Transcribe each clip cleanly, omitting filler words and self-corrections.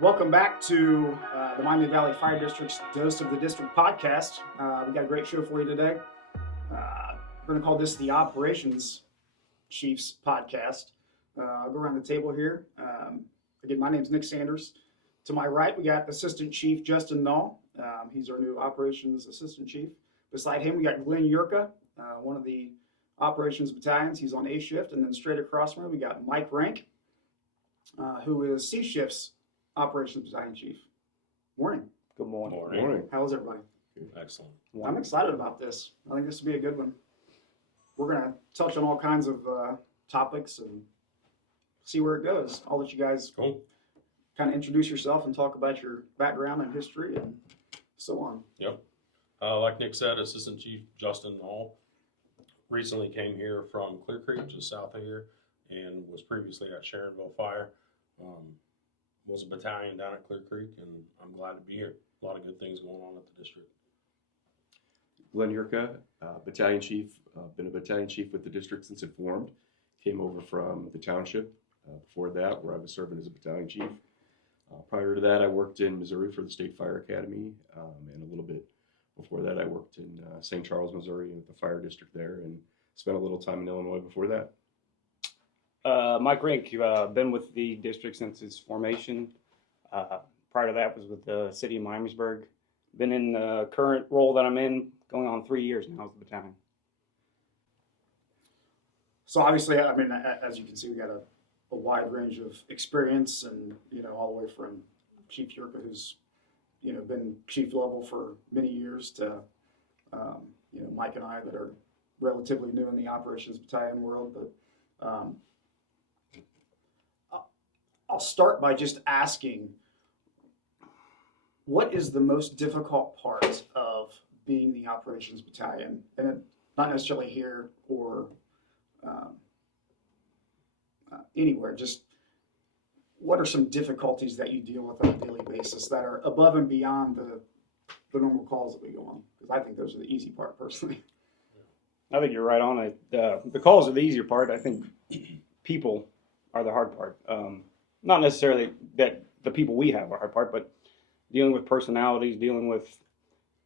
Welcome back to the Miami Valley Fire District's Dose of the District podcast. We got a great show for you today. We're going to call this the Operations Chiefs podcast. I'll go around the table here. Again, my name's Nick Sanders. To my right, we got Assistant Chief Justin Null. He's our new Operations Assistant Chief. Beside him, we got Glenn Jirka, one of the Operations Battalions. He's on A shift. And then straight across from him, we got Mike Renk, who is C shift's Operations Battalion Chief. Morning. Good morning. Morning. How is everybody? Excellent. I'm excited about this. I think this will be a good one. We're going to touch on all kinds of topics and see where it goes. I'll let you guys kind of introduce yourself and talk about your background and history and so on. Yep. Like Nick said, Assistant Chief Justin Null recently came here from Clear Creek, just south of here, and was previously at Sharonville Fire. Was a battalion down at Clear Creek, and I'm glad to be here. A lot of good things going on at the district. Glenn Jirka, Battalion Chief. Been a Battalion Chief with the district since it formed. Came over from the township before that, where I was serving as a Battalion Chief. Prior to that, I worked in Missouri for the State Fire Academy, and a little bit before that, I worked in St. Charles, Missouri, at the fire district there, and spent a little time in Illinois before that. Mike Renk, been with the district since its formation. Prior to that was with the city of Miamisburg. Been in the current role that I'm in going on 3 years now as the battalion. So obviously, I mean, as you can see, we got a wide range of experience, and all the way from Chief Jirka, who's been chief level for many years, to Mike and I that are relatively new in the operations battalion world. But I'll start by just asking, what is the most difficult part of being the operations battalion? And not necessarily here or anywhere, just what are some difficulties that you deal with on a daily basis that are above and beyond the normal calls that we go on? Because I think those are the easy part, personally. I think you're right on it. The calls are the easier part. I think people are the hard part. Not necessarily that the people we have are hard part, but dealing with personalities, dealing with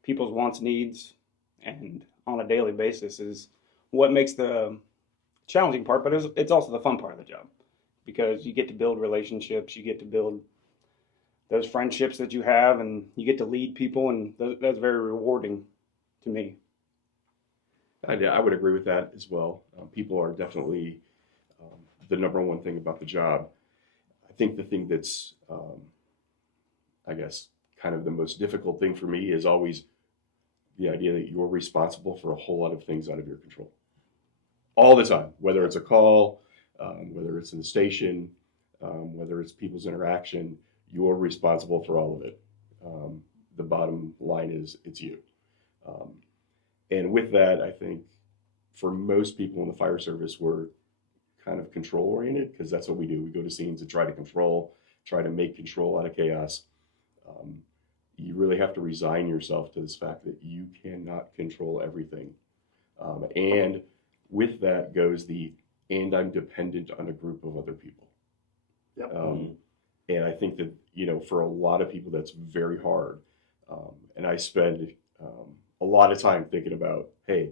people's wants, needs, and on a daily basis is what makes the challenging part, but it's also the fun part of the job, because you get to build relationships, you get to build those friendships that you have, and you get to lead people, and that's very rewarding to me. I would agree with that as well. People are definitely the number one thing about the job. I think the thing that's, I guess, kind of the most difficult thing for me is always the idea that you're responsible for a whole lot of things out of your control. All the time, whether it's a call, whether it's in the station, whether it's people's interaction, you're responsible for all of it. The bottom line is it's you. And with that, I think for most people in the fire service, we're kind of control oriented, because that's what we do. We go to scenes and try to make control out of chaos. You really have to resign yourself to this fact that you cannot control everything. And with that goes and I'm dependent on a group of other people. Yep. And I think that, for a lot of people, that's very hard. And I spend a lot of time thinking about, hey,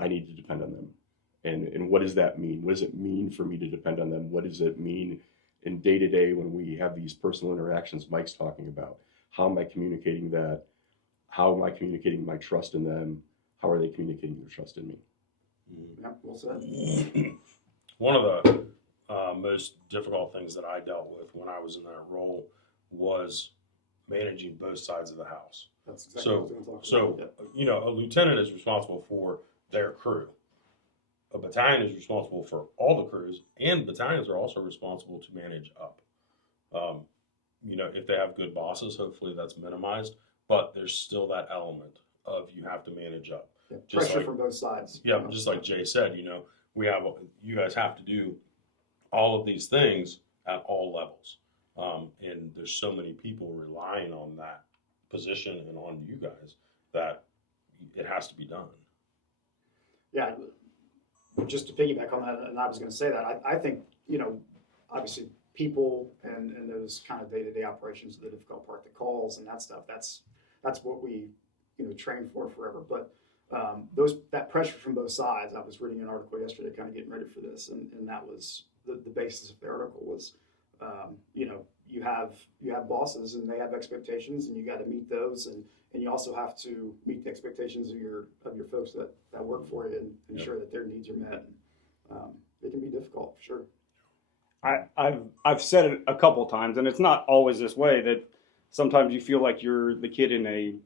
I need to depend on them. And what does that mean? What does it mean for me to depend on them? What does it mean in day to day when we have these personal interactions Mike's talking about? How am I communicating that? How am I communicating my trust in them? How are they communicating their trust in me? Yeah, well said. One of the most difficult things that I dealt with when I was in that role was managing both sides of the house. That's exactly what I was going to talk about. So, a lieutenant is responsible for their crew. A battalion is responsible for all the crews, and battalions are also responsible to manage up. If they have good bosses, hopefully that's minimized, but there's still that element of you have to manage up. Yeah, pressure from both sides. Yeah, just like Jay said, you guys have to do all of these things at all levels. And there's so many people relying on that position and on you guys that it has to be done. Yeah, just to piggyback on that, and I was going to say that, I think, obviously people and those kind of day-to-day operations, the difficult part, the calls and that stuff, that's what we, train for forever. But that pressure from both sides, I was reading an article yesterday kind of getting ready for this, and that was the basis of the article was, you have bosses and they have expectations, and you got to meet those, and you also have to meet the expectations of your folks that work for you and ensure that their needs are met. It can be difficult, for sure. I've said it a couple times, and it's not always this way, that sometimes you feel like you're the kid in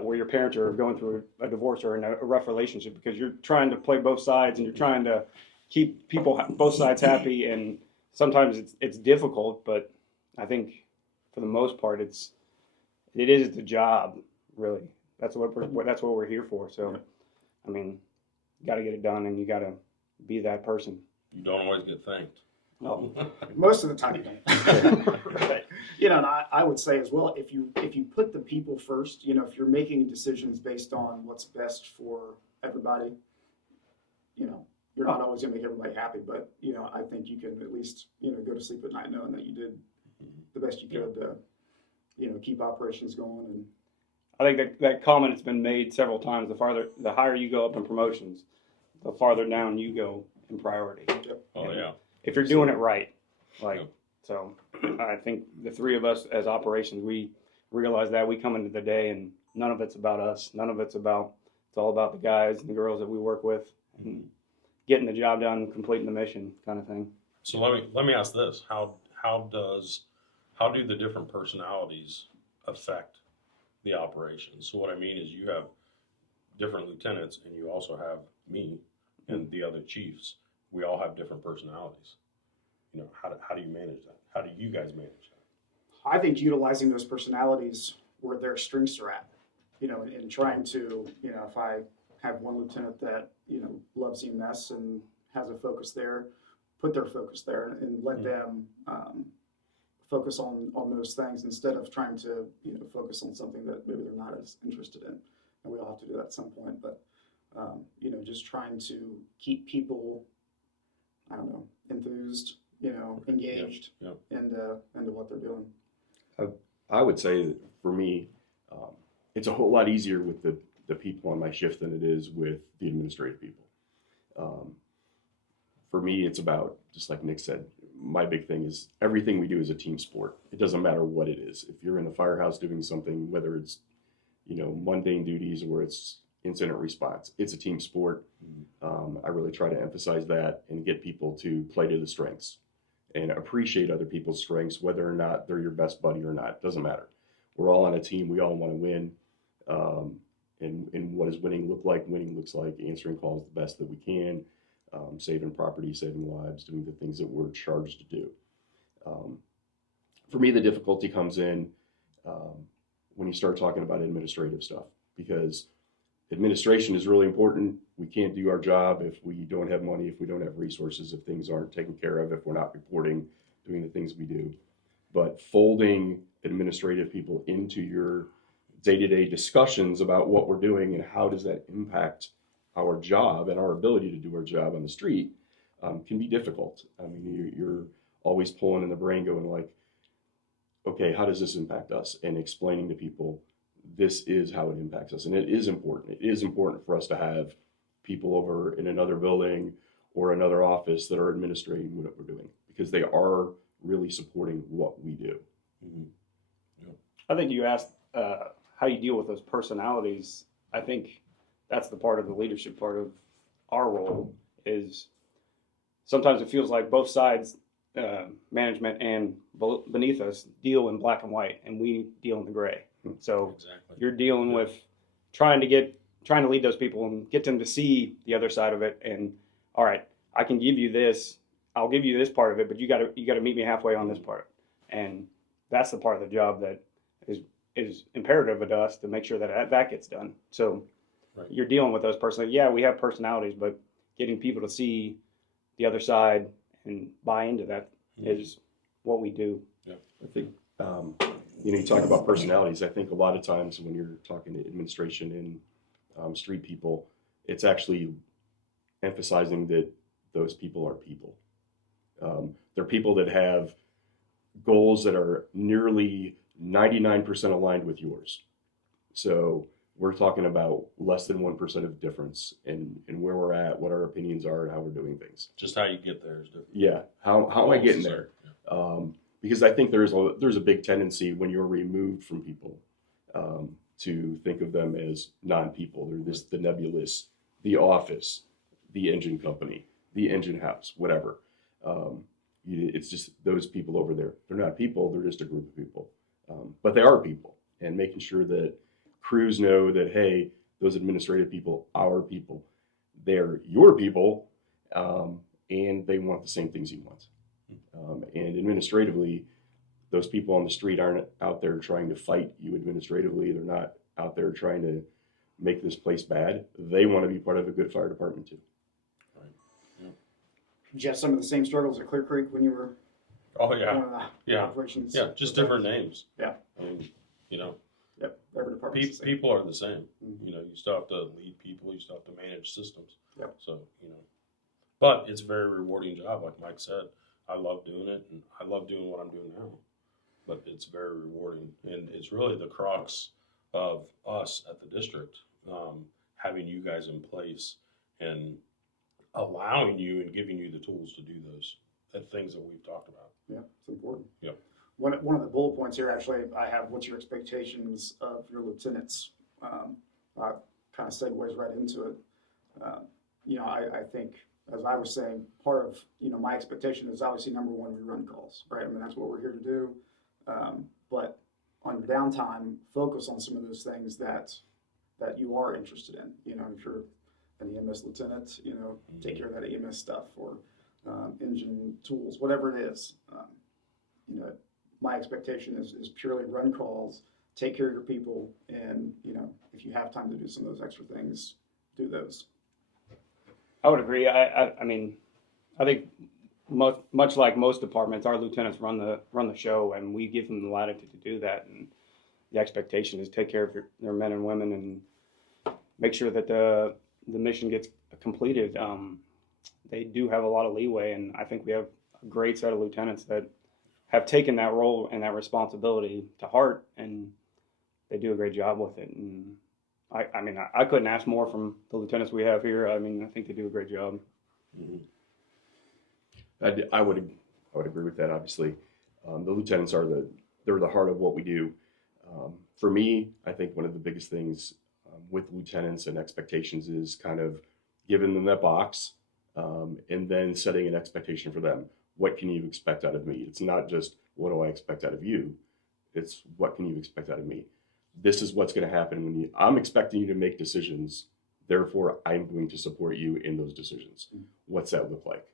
where your parents are going through a divorce or in a rough relationship, because you're trying to play both sides and you're trying to keep both sides happy, and sometimes it's difficult. But I think for the most part, it is the job, really. That's what we're here for. So, I mean, you got to get it done, and you got to be that person. You don't always get thanked. No. Most of the time you don't. Right. And I would say as well, if you put the people first, if you're making decisions based on what's best for everybody, you're not always going to make everybody happy, but I think you can at least go to sleep at night knowing that you did the best you could to keep operations going. And I think that comment has been made several times. The higher you go up in promotions, the farther down you go in priority. Oh yeah. If you're doing it right, so I think the three of us as operations, we realize that we come into the day and none of it's about us. It's all about the guys and the girls that we work with and getting the job done, completing the mission kind of thing. So let me ask this: how do the different personalities affect the operations? So what I mean is, you have different lieutenants, and you also have me and the other chiefs. We all have different personalities. How do you manage that? How do you guys manage that? I think utilizing those personalities where their strengths are at, and trying to, if I have one lieutenant that, loves EMS and has a focus there, put their focus there and let them focus on those things instead of trying to, focus on something that maybe they're not as interested in. And we all have to do that at some point, but, just trying to keep people, enthused, engaged into what they're doing. I would say that for me, it's a whole lot easier with the people on my shift than it is with the administrative people. For me, it's about, just like Nick said, my big thing is everything we do is a team sport. It doesn't matter what it is. If you're in the firehouse doing something, whether it's, mundane duties or it's incident response, it's a team sport. I really try to emphasize that and get people to play to the strengths and appreciate other people's strengths, whether or not they're your best buddy or not. Doesn't matter. We're all on a team. We all want to win. And what does winning look like? Winning looks like answering calls the best that we can, saving property, saving lives, doing the things that we're charged to do. For me, the difficulty comes in when you start talking about administrative stuff, because administration is really important. We can't do our job if we don't have money, if we don't have resources, if things aren't taken care of, if we're not reporting, doing the things we do. But folding administrative people into your day-to-day discussions about what we're doing and how does that impact our job and our ability to do our job on the street can be difficult. I mean, you're always pulling in the brain going like, okay, how does this impact us? And explaining to people, this is how it impacts us. And it is important. It is important for us to have people over in another building or another office that are administrating what we're doing, because they are really supporting what we do. Mm-hmm. Yeah. I think you asked how you deal with those personalities. I think that's the part of the leadership part of our role is sometimes it feels like both sides, management and beneath us, deal in black and white, and we deal in the gray. So Exactly. you're dealing with trying to lead those people and get them to see the other side of it. And all right, I can give you this. I'll give you this part of it, but you got to meet me halfway on this part. And that's the part of the job that is imperative of us to make sure that gets done. So Right. You're dealing with those personalities. Yeah, we have personalities, but getting people to see the other side and buy into that is what we do. Yeah. I think, you talk about personalities. I think a lot of times when you're talking to administration and street people, it's actually emphasizing that those people are people. They're people that have goals that are nearly 99% aligned with yours. So we're talking about less than 1% of difference in where we're at, what our opinions are, and how we're doing things. Just how you get there is different. Yeah, how am I getting there? Because I think there's a big tendency when you're removed from people to think of them as non-people. They're the nebulous, the office, the engine company, the engine house, whatever. It's just those people over there. They're not people. They're just a group of people. But they are people, and making sure that crews know that, hey, those administrative people are people. They're your people, and they want the same things you want. And administratively, those people on the street aren't out there trying to fight you administratively. They're not out there trying to make this place bad. They want to be part of a good fire department too. Did you have some of the same struggles at Clear Creek when you were Oh yeah, one of the yeah, operations? yeah. Just different names. Yeah. I mean, you know, Yep. Every department's the same. people are the same. Mhm. You know, you still have to lead people. You still have to manage systems. Yep. So but it's a very rewarding job, like Mike said. I love doing it, and I love doing what I'm doing now. But it's very rewarding, and it's really the crux of us at the district, having you guys in place and allowing you and giving you the tools to do those things that we've talked about. Yeah, it's important. Yep. One of the bullet points here, actually, I have what's your expectations of your lieutenants. Kind of segues right into it. I think, as I was saying, part of, my expectation is obviously number one, we run calls, right? I mean, that's what we're here to do. But on your downtime, focus on some of those things that you are interested in. If you're an EMS lieutenant, take care of that EMS stuff or engine tools, whatever it is. My expectation is purely run calls, take care of your people, and if you have time to do some of those extra things, do those. I would agree. I mean, I think much like most departments, our lieutenants run the show, and we give them the latitude to do that. And the expectation is take care of their men and women and make sure that the mission gets completed. They do have a lot of leeway, and I think we have a great set of lieutenants that have taken that role and that responsibility to heart, and they do a great job with it. And I couldn't ask more from the lieutenants we have here. I mean, I think they do a great job. Mm-hmm. I would agree with that. Obviously, the lieutenants they're the heart of what we do. For me, I think one of the biggest things with lieutenants and expectations is kind of giving them that box, and then setting an expectation for them. What can you expect out of me? It's not just what do I expect out of you. It's what can you expect out of me. This is what's going to happen when I'm expecting you to make decisions. Therefore, I'm going to support you in those decisions. What's that look like?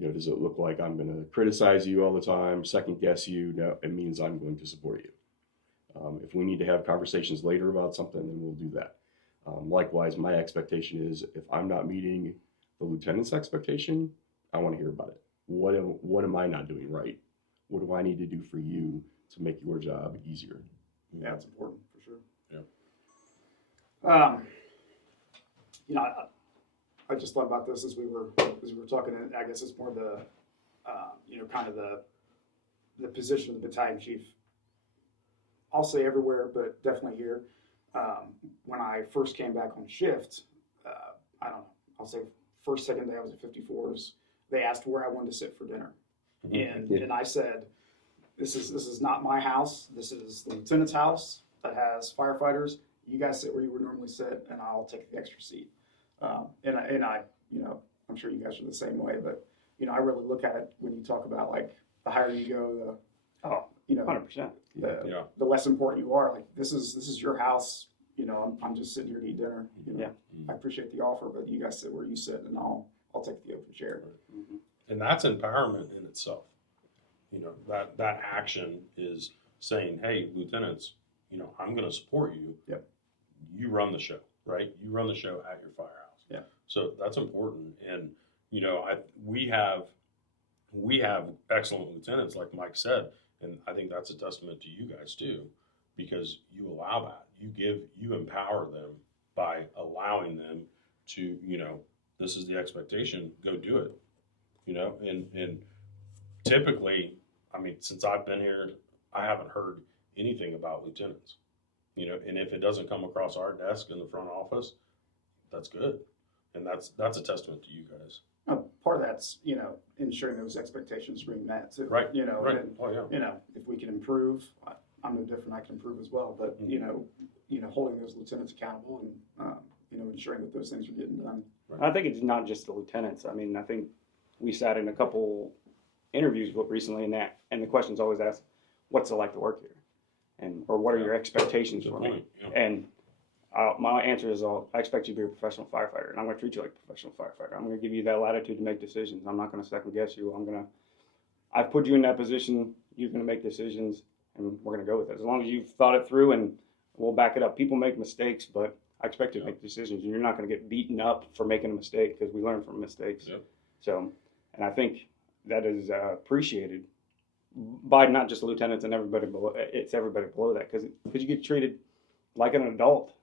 Does it look like I'm going to criticize you all the time, second guess you? No, it means I'm going to support you. If we need to have conversations later about something, then we'll do that. Likewise, my expectation is if I'm not meeting the lieutenant's expectation, I want to hear about it. What am I not doing right? What do I need to do for you to make your job easier? Yeah, it's important for sure. Yeah. I just thought about this as we were talking, and I guess it's more the, kind of the position of the battalion chief. I'll say everywhere, but definitely here. When I first came back on shift, I don't know, I'll say first, second day I was at 54s, they asked where I wanted to sit for dinner. And I said, this is not my house. This is the lieutenant's house that has firefighters. You guys sit where you would normally sit, and I'll take the extra seat. And I, I'm sure you guys are the same way, but I really look at it when you talk about like the higher you go, 100%. the less important you are. Like this is your house. I'm just sitting here to eat dinner. I appreciate the offer, but you guys sit where you sit, and I'll take the open chair. Mm-hmm. And that's empowerment in itself. That action is saying, hey, lieutenants, I'm going to support you. Yep. You run the show, right? You run the show at your firehouse. Yeah. So that's important. And, we have excellent lieutenants, like Mike said, and I think that's a testament to you guys too, because you allow that. You empower them by allowing them to, this is the expectation, go do it. you know, and typically, I mean, since I've been here, I haven't heard anything about lieutenants, you know, and if it doesn't come across our desk in the front office, that's good. And that's a testament to you guys. Part of that's, you know, ensuring those expectations are being met too. Right. You know, Right. and, Oh, yeah. you know, if we can improve, I'm no different, I can improve as well. But, you know, holding those lieutenants accountable and, you know, ensuring that those things are getting done. I think it's not just the lieutenants. I mean, I think we sat in a couple interviews recently, and the question's always asked, "What's it like to work here?" or "What are your expectations Good for me?" point. Yeah. And my answer is, I expect you to be a professional firefighter, and I'm going to treat you like a professional firefighter. I'm going to give you that latitude to make decisions. I'm not going to second guess you. I've put you in that position. You're going to make decisions, and we're going to go with it. As long as you've thought it through, and we'll back it up. People make mistakes, but I expect you to make decisions, and you're not going to get beaten up for making a mistake, because we learn from mistakes. Yep. So, and I think that is appreciated by not just the lieutenants and everybody below. It's everybody below that, because you get treated like an adult.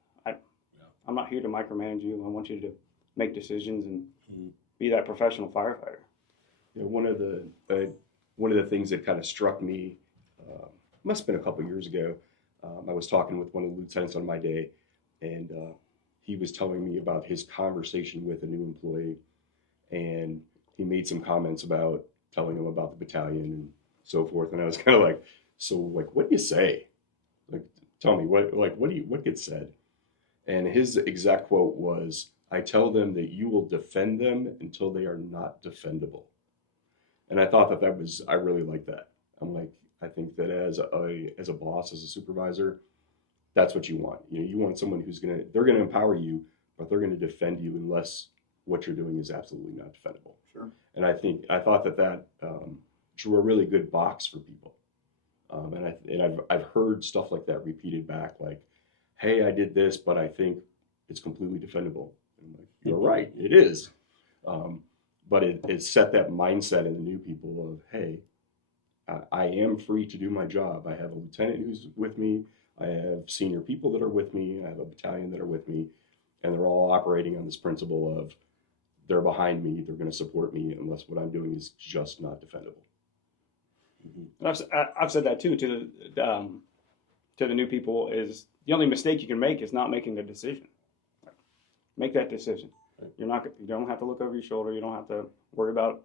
I'm not here to micromanage you. I want you to make decisions and be that professional firefighter. You know, one of the things that kind of struck me, must have been a couple years ago. I was talking with one of the lieutenants on my day, and he was telling me about his conversation with a new employee, and he made some comments about telling him about the battalion and so forth. And I was kind of like, so like, what do you say? Like, tell me what gets said? And his exact quote was, "I tell them that you will defend them until they are not defendable." And I thought I really like that. I'm like, I think that as a boss, as a supervisor, that's what you want. You know, you want someone they're gonna empower you, but they're gonna defend you unless what you're doing is absolutely not defendable. Sure. And I thought that drew a really good box for people. And I've heard stuff like that repeated back, like, "Hey, I did this, but I think it's completely defendable." And I'm like, "You're right, it is." But it set that mindset in the new people of, hey, I am free to do my job. I have a lieutenant who's with me. I have senior people that are with me. I have a battalion that are with me. And they're all operating on this principle of they're behind me. They're going to support me unless what I'm doing is just not defendable. I've said that too to the new people, is the only mistake you can make is not making the decision. Make that decision. You don't have to look over your shoulder. You don't have to worry about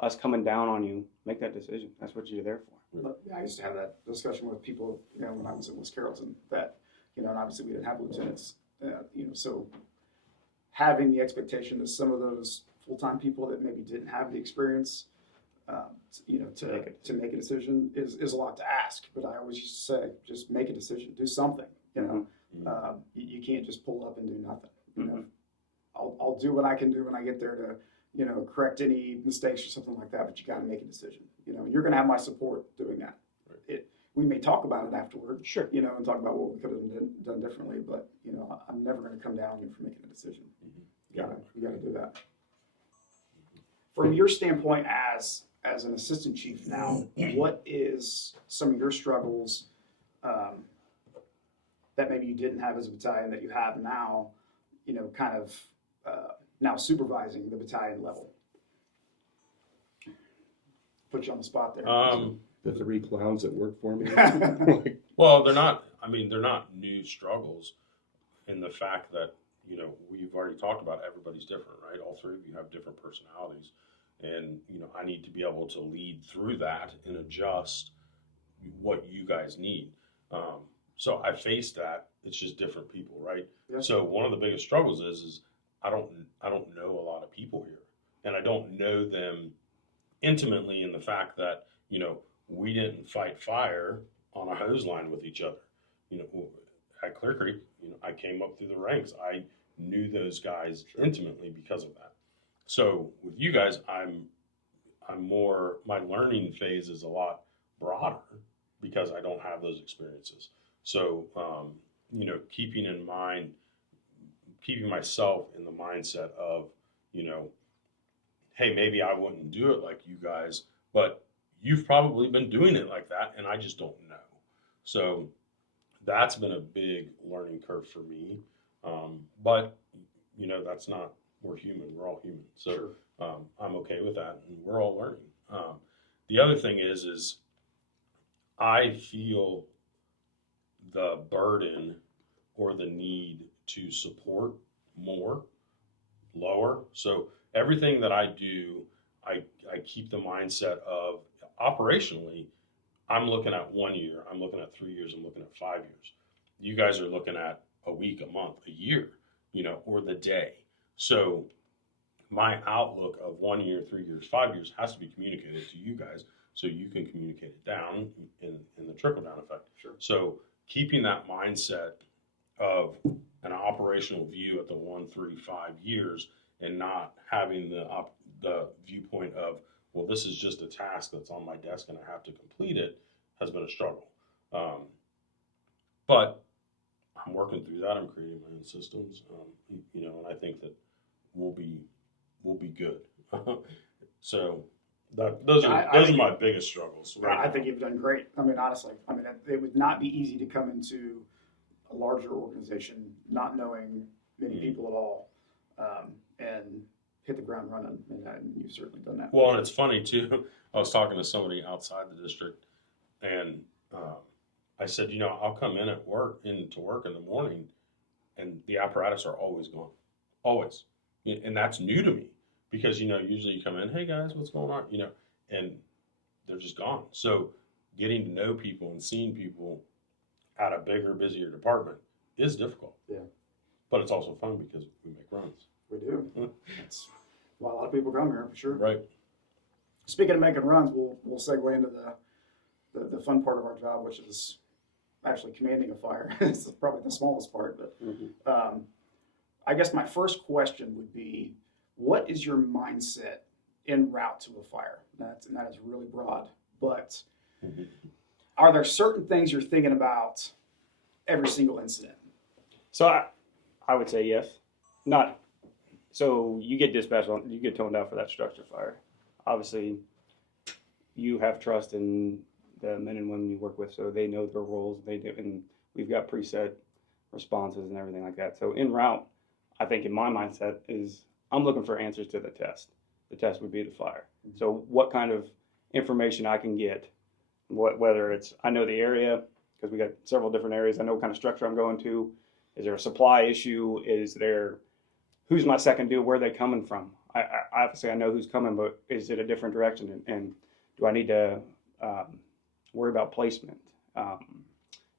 us coming down on you. Make that decision. That's what you're there for. But, yeah, I used to have that discussion with people, you know, when I was in West Carrollton, that, you know, and obviously we didn't have lieutenants, you know, so having the expectation that some of those full-time people that maybe didn't have the experience, you know, to make a decision is a lot to ask. But I always used to say, just make a decision, do something. You know, you can't just pull up and do nothing. You know, I'll do what I can do when I get there to, you know, correct any mistakes or something like that. But you got to make a decision. You know, you're going to have my support doing that. Right. We may talk about it afterward, sure, you know, and talk about what we could have done differently. But you know, I'm never going to come down on you for making a decision. You got to do that. From your standpoint as an assistant chief now, what is some of your struggles that maybe you didn't have as a battalion that you have now, you know, kind of now supervising the battalion level? Put you on the spot there. The 3 clowns that work for me. Well, they're not new struggles in the fact that, you know, we've already talked about everybody's different, right? All 3 of you have different personalities. And, you know, I need to be able to lead through that and adjust what you guys need. So I faced that. It's just different people, right? Yeah. So one of the biggest struggles is I don't know a lot of people here, and I don't know them intimately in the fact that, you know, we didn't fight fire on a hose line with each other. You know, at Clear Creek, you know, I came up through the ranks. I knew those guys intimately because of that. So with you guys, I'm more, my learning phase is a lot broader because I don't have those experiences. So, you know, keeping myself in the mindset of, you know, hey, maybe I wouldn't do it like you guys, but you've probably been doing it like that, and I just don't know. So that's been a big learning curve for me. But, you know, we're human. We're all human. So, Sure. I'm okay with that, and we're all learning. The other thing is I feel the burden or the need to support more lower. So everything that I do, I keep the mindset of operationally, I'm looking at 1 year, I'm looking at 3 years, I'm looking at 5 years. You guys are looking at a week, a month, a year, or the day. So my outlook of 1 year, 3 years, 5 years has to be communicated to you guys so you can communicate it down in the trickle down effect. Sure. So keeping that mindset of an operational view at the 1, 3, 5 years and not having the viewpoint of, well, this is just a task that's on my desk and I have to complete it has been a struggle. But I'm working through that. I'm creating my own systems, and I think that we'll be good. So those are my biggest struggles. Right I now. think you've done great. I mean, honestly, it would not be easy to come into a larger organization not knowing many people at all, and hit the ground running. And you've certainly done that. Well, and it's funny too. I was talking to somebody outside the district, and I said, I'll come into work in the morning, and the apparatus are always gone, always, and that's new to me because usually you come in, hey guys, what's going on, and they're just gone. So getting to know people and seeing people at a bigger, busier department is difficult. Yeah, but it's also fun because we make runs. We do. That's why a lot of people come here for sure. Right. Speaking of making runs, we'll segue into the fun part of our job, which is actually commanding a fire. It's probably the smallest part, but I guess my first question would be, what is your mindset en route to a fire? That is really broad, but are there certain things you're thinking about every single incident? So I would say yes. Not so you get dispatched on, you get toned out for that structure fire. Obviously, you have trust in the men and women you work with, so they know their roles. They do, and we've got preset responses and everything like that. So en route, I think in my mindset is I'm looking for answers to the test. The test would be the fire. So what kind of information I can get, whether it's I know the area because we got several different areas. I know what kind of structure I'm going to. Is there a supply issue? Is there who's my second due? Where are they coming from? I obviously I know who's coming, but is it a different direction? And do I need to worry about placement?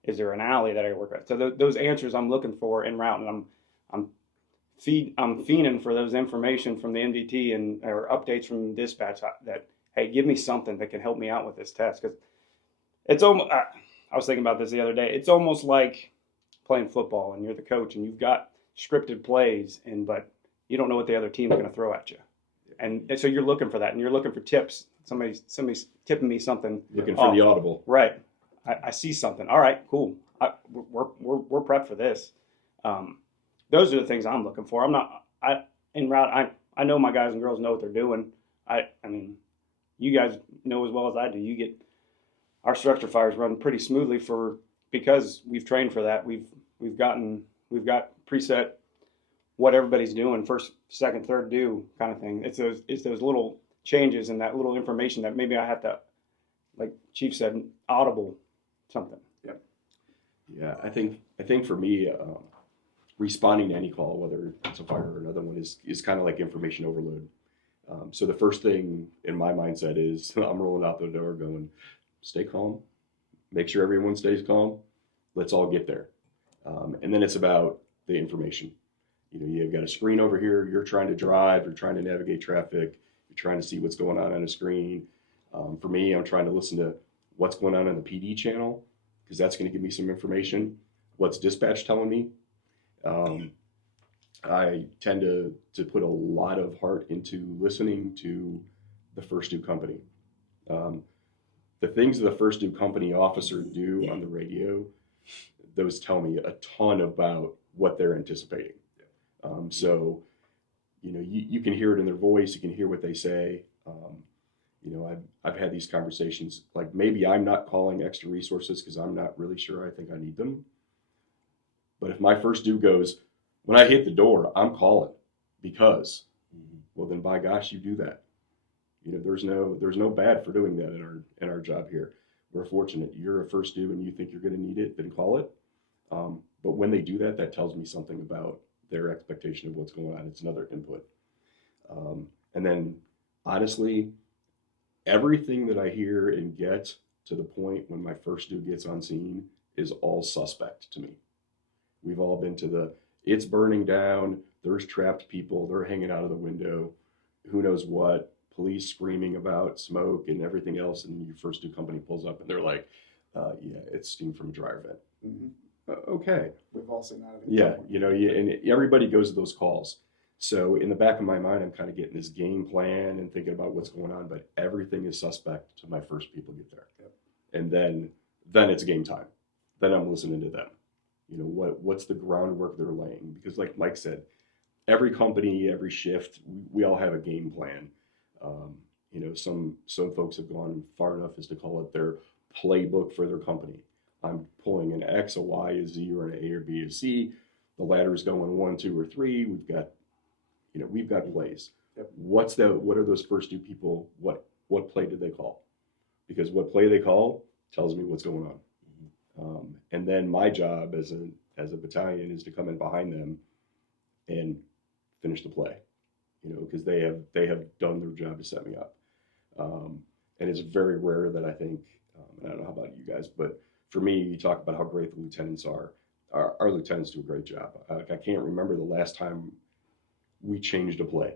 Is there an alley that I work at? So those answers I'm looking for en route, and I'm fiending for those information from the MDT or updates from dispatch that, hey, give me something that can help me out with this test. Because it's almost, I was thinking about this the other day. It's almost like playing football and you're the coach and you've got scripted plays, but you don't know what the other team's going to throw at you. And so you're looking for that, and you're looking for tips. Somebody's tipping me something. Looking for the audible. Right. I see something. All right, cool. We're prepped for this. Those are the things I'm looking for. En route. I know my guys and girls know what they're doing. I mean, you guys know as well as I do. You get our structure fires run pretty smoothly because we've trained for that. We've got preset what everybody's doing, first, second, third due kind of thing. It's those little changes and that little information that maybe I have to, like Chief said, audible something. Yep. Yeah, I think for me, responding to any call, whether it's a fire or another one, is kind of like information overload. So the first thing in my mindset is I'm rolling out the door going, stay calm, make sure everyone stays calm, let's all get there. And then it's about the information. You've got a screen over here, you're trying to drive, you're trying to navigate traffic, you're trying to see what's going on a screen. For me, I'm trying to listen to what's going on the PD channel, because that's going to give me some information. What's dispatch telling me? I tend to put a lot of heart into listening to the first due company. The things the first due company officer do on the radio, those tell me a ton about what they're anticipating. So, you can hear it in their voice, you can hear what they say. I've had these conversations, like maybe I'm not calling extra resources because I'm not really sure I think I need them. But if my first due goes, when I hit the door, I'm calling because well then by gosh, you do that. You know, there's no bad for doing that in our job here. We're fortunate. You're a first due and you think you're going to need it, then call it. But when they do that, that tells me something about their expectation of what's going on. It's another input. And then honestly, everything that I hear and get to the point when my first due gets on scene is all suspect to me. We've all been to it's burning down, there's trapped people, they're hanging out of the window, who knows what, police screaming about smoke and everything else, and your first due company pulls up and they're like, yeah, it's steam from a dryer vent. Mm-hmm. Okay. We've all seen that. Yeah, you know, and everybody goes to those calls. So in the back of my mind, I'm kind of getting this game plan and thinking about what's going on, but everything is suspect till my first people get there. Yep. And then it's game time. Then I'm listening to them. You know, what's the groundwork they're laying? Because like Mike said, every company, every shift, we all have a game plan. You know, some folks have gone far enough as to call it their playbook for their company. I'm pulling an X, a Y, a Z, or an A or B or C. The ladder is going 1, 2, or 3. We've got plays. Yep. What are those first two people? What play did they call? Because what play they call tells me what's going on. And then my job as a battalion is to come in behind them and finish the play. You know, because they have done their job to set me up. And it's very rare that I think, I don't know how about you guys, but for me, you talk about how great the lieutenants are. Our lieutenants do a great job. I can't remember the last time we changed a play.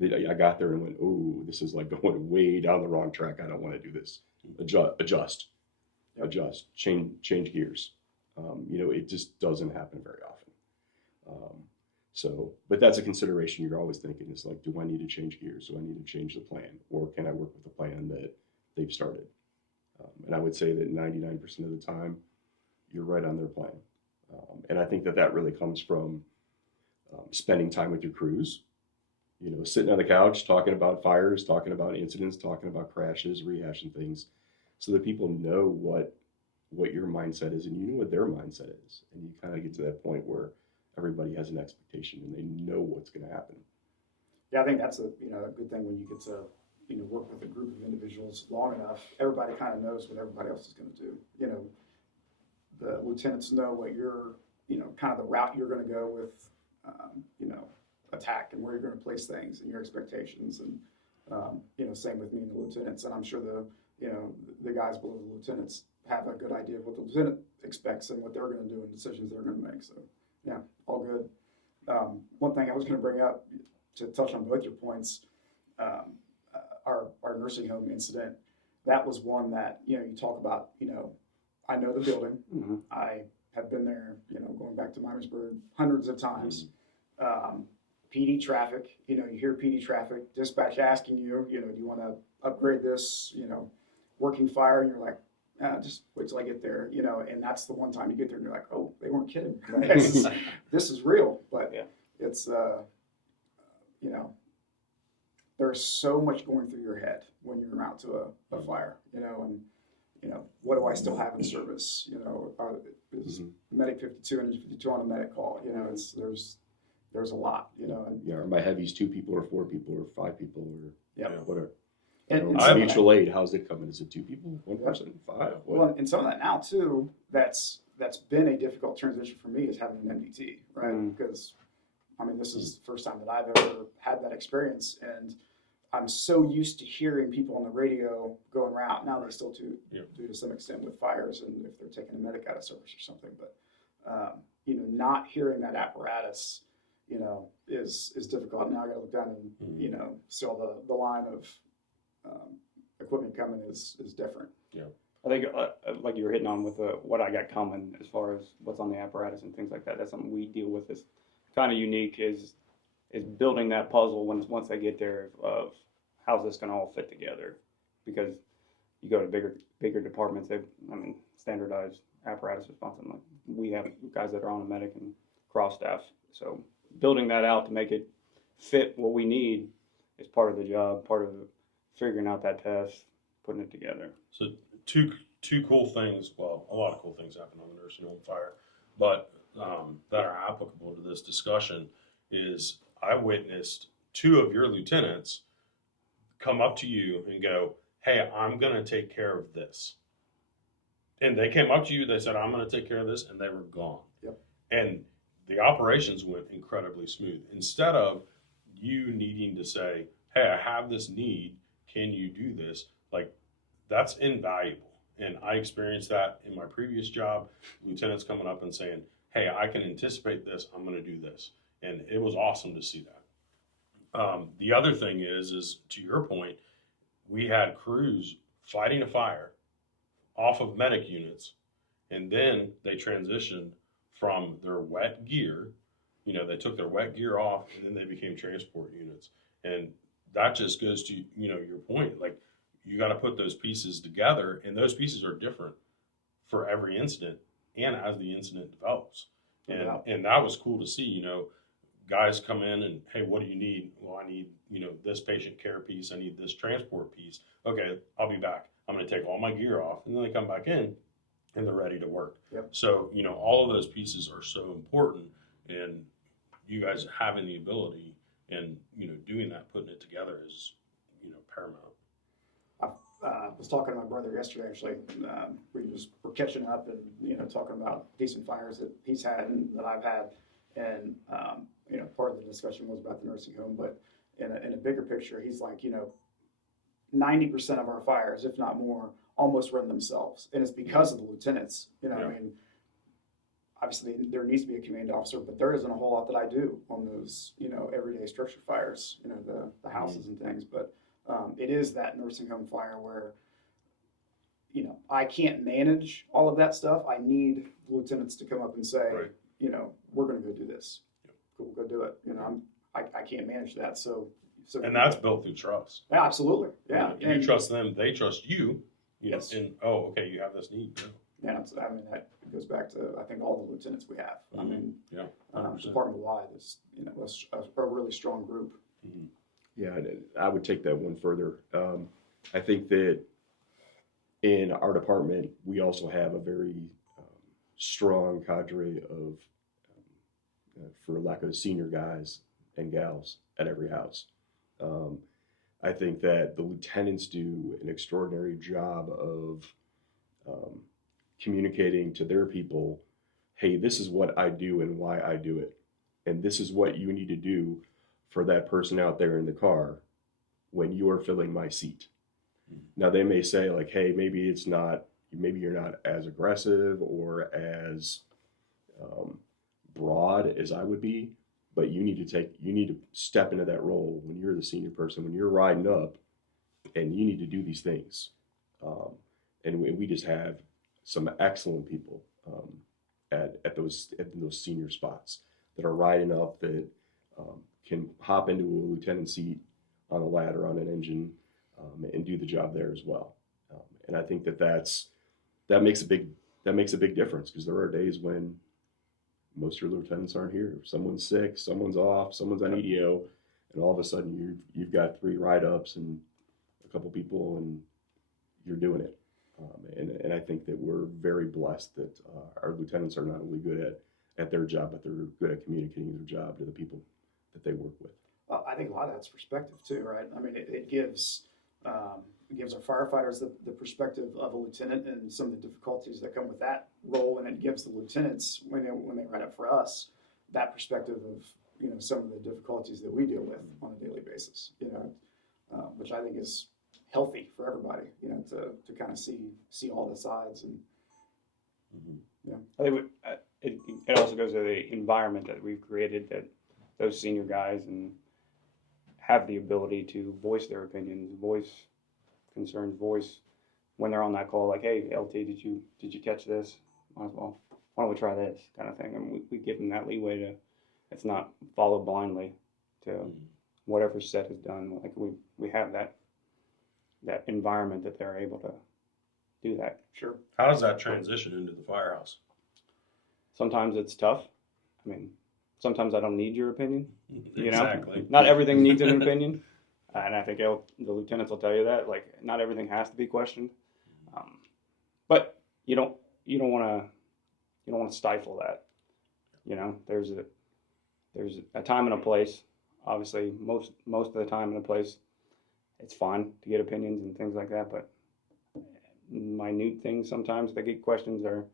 I got there and went, oh, this is like going way down the wrong track. I don't want to do this. Adjust, change gears. You know, it just doesn't happen very often. But that's a consideration you're always thinking. It's like, do I need to change gears? Do I need to change the plan? Or can I work with the plan that they've started? And I would say that 99% of the time, you're right on their plan. And I think that really comes from spending time with your crews, you know, sitting on the couch, talking about fires, talking about incidents, talking about crashes, rehashing things, so that people know what your mindset is and you know what their mindset is. And you kind of get to that point where everybody has an expectation and they know what's going to happen. Yeah, I think that's a good thing when you get to work with a group of individuals long enough. Everybody kind of knows what everybody else is going to do. You know, the lieutenants know what you're, kind of the route you're going to go with, attack and where you're going to place things and your expectations. And same with me and the lieutenants. And I'm sure the guys below the lieutenants have a good idea of what the lieutenant expects and what they're going to do and decisions they're going to make. So yeah, all good. One thing I was going to bring up to touch on both your points, our nursing home incident, that was one that, you talk about, I know the building. Mm-hmm. I have been there, going back to Myersburg hundreds of times. PD traffic, you hear PD traffic, dispatch asking you, do you want to upgrade this, working fire? And you're like, just wait till I get there, and that's the one time you get there and you're like, oh, they weren't kidding. This is real. But yeah. It's, there's so much going through your head when you're out to a fire, and, what do I still have in service? Is medic 52 and 52 on a medic call? There's a lot, And, Yeah, are my heavies 2 people or 4 people or 5 people or whatever? And mutual aid, how's it coming? Is it 2 people, 1 person, 5? Well, and some of that now too, that's been a difficult transition for me is having an MDT, right? Because this is the first time that I've ever had that experience, and I'm so used to hearing people on the radio going route. Now they still do to some extent with fires and if they're taking a medic out of service or something. But not hearing that apparatus, is difficult. Now I got to look down and see all the line of equipment coming is different. Yeah, I think like you were hitting on with what I got coming as far as what's on the apparatus and things like that. That's something we deal with. Is kind of unique. Is building that puzzle once they get there of how's this going to all fit together, because you go to bigger departments. Standardized apparatus response. And like we have guys that are on a medic and cross staff. So building that out to make it fit what we need is part of the job. Part of figuring out that test, putting it together. So two cool things. Well, a lot of cool things happen on the nursing home fire, but that are applicable to this discussion is I witnessed two of your lieutenants come up to you and go, hey, I'm going to take care of this. And they came up to you, they said, I'm going to take care of this, and they were gone. Yep. And the operations went incredibly smooth. Instead of you needing to say, hey, I have this need, can you do this? Like, that's invaluable. And I experienced that in my previous job, lieutenants coming up and saying, hey, I can anticipate this, I'm going to do this. And it was awesome to see that. The other thing is to your point, we had crews fighting a fire off of medic units, and then they transitioned from their wet gear. You know, they took their wet gear off, and then they became transport units. And that just goes to, you know, your point. Like, you got to put those pieces together, and those pieces are different for every incident and as the incident develops. And that was cool to see, you know, guys come in and, hey, what do you need? Well, I need, you know, this patient care piece. I need this transport piece. Okay, I'll be back. I'm going to take all my gear off. And then they come back in and they're ready to work. Yep. So, you know, all of those pieces are so important. And you guys having the ability and, you know, doing that, putting it together is, you know, paramount. I was talking to my brother yesterday, actually. We were catching up and, you know, talking about decent fires that he's had and that I've had. And, you know, part of the discussion was about the nursing home, but in a bigger picture, he's like, you know, 90% of our fires, if not more, almost run themselves. And it's because of the lieutenants. You know, Yeah. I mean, obviously there needs to be a command officer, but there isn't a whole lot that I do on those, you know, everyday structure fires, you know, the houses and things. But it is that nursing home fire where, you know, I can't manage all of that stuff. I need lieutenants to come up and say, Right. you know, we're going to go do this. Cool, go do it. You know, I can't manage that. So And that's built through trust. yeah, absolutely. Yeah. You And trust them, they trust you. Yes. And, oh, okay, you have this need. yeah, I mean, that goes back to, I think, all the lieutenants we have. I mean, Yeah. Department wide is, you know, a really strong group. Mm-hmm. Yeah, and I would take that one further. I think that in our department, we also have a very strong cadre of, for lack of senior guys and gals at every house. I think that the lieutenants do an extraordinary job of communicating to their people, hey, this is what I do and why I do it. And this is what you need to do for that person out there in the car when you are filling my seat. Now they may say like, hey, maybe you're not as aggressive or as broad as I would be, but you need to step into that role when you're the senior person, when you're riding up, and you need to do these things. And we just have some excellent people at those senior spots that are riding up that can hop into a lieutenant seat on a ladder on an engine and do the job there as well. And I think that makes a big difference, because there are days when most of your lieutenants aren't here. Someone's sick, someone's off, someone's on EDO, and all of a sudden you've got 3 ride-ups and a couple people, and you're doing it. And I think that we're very blessed that our lieutenants are not only good at their job, but they're good at communicating their job to the people that they work with. Well, I think a lot of that's perspective too, right? I mean, it gives our firefighters the perspective of a lieutenant and some of the difficulties that come with that role, and it gives the lieutenants, when they ride up for us, that perspective of, you know, some of the difficulties that we deal with on a daily basis, you know, which I think is healthy for everybody, you know, to kind of see all the sides. And yeah, I think it also goes to the environment that we've created, that those senior guys and have the ability to voice their opinions, voice concerns, voice when they're on that call, like, hey, LT, did you catch this? Might as well, why don't we try this kind of thing? And we give them that leeway to, it's not follow blindly to whatever's said is done. Like we have that environment that they're able to do that. sure. How does that transition into the firehouse? Sometimes it's tough. I mean, sometimes I don't need your opinion. You know, Exactly. not everything needs an opinion, and I think the lieutenants will tell you that. Like, not everything has to be questioned, but you don't want to stifle that. You know, there's a time and a place, obviously most of the time in a place, it's fine to get opinions and things like that. But minute things sometimes they get questions are.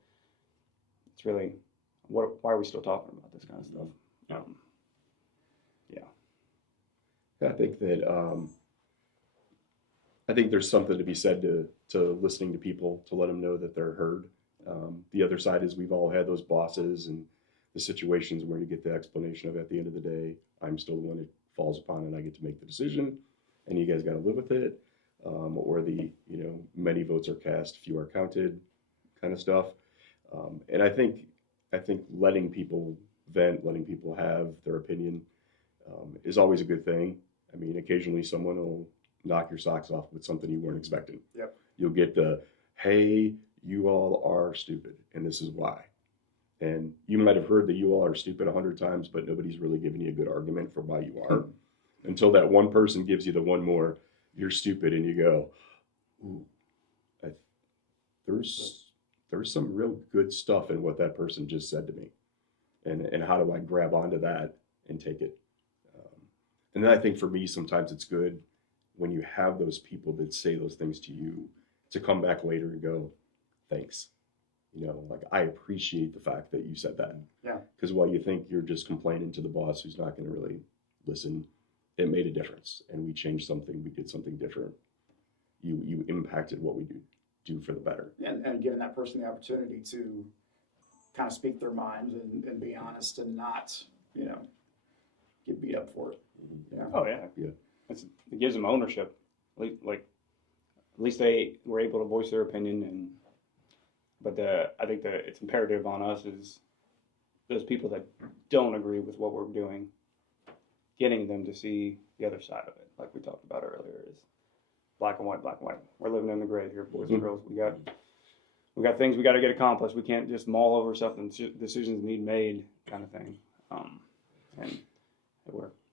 It's really, why are we still talking about this kind of stuff? I think that I think there's something to be said to listening to people, to let them know that they're heard. The other side is we've all had those bosses and the situations where you get the explanation of, at the end of the day, I'm still the one it falls upon and I get to make the decision and you guys got to live with it. Or the, many votes are cast, few are counted kind of stuff. And I think letting people vent, letting people have their opinion is always a good thing. I mean, occasionally someone will knock your socks off with something you weren't expecting. Yep. You'll get the, hey, you all are stupid, and this is why. And you might have heard that you all are stupid 100 times, but nobody's really giving you a good argument for why you are. Until that one person gives you the one more, you're stupid, and you go, ooh, there's some real good stuff in what that person just said to me. And how do I grab onto that and take it? And then I think for me, sometimes it's good when you have those people that say those things to you to come back later and go, thanks. Like I appreciate the fact that you said that. Yeah. Because while you think you're just complaining to the boss who's not going to really listen, it made a difference. And we changed something. We did something different. You impacted what we do for the better. And giving that person the opportunity to kind of speak their mind and be honest and not, get beat up for it. Yeah. Oh yeah. Yeah. It gives them ownership. At least they were able to voice their opinion. But I think that it's imperative on us is those people that don't agree with what we're doing, getting them to see the other side of it, like we talked about earlier, is black and white, black and white. We're living in the gray here, boys and girls. We got things we got to get accomplished. We can't just mull over something. Decisions need made, kind of thing. And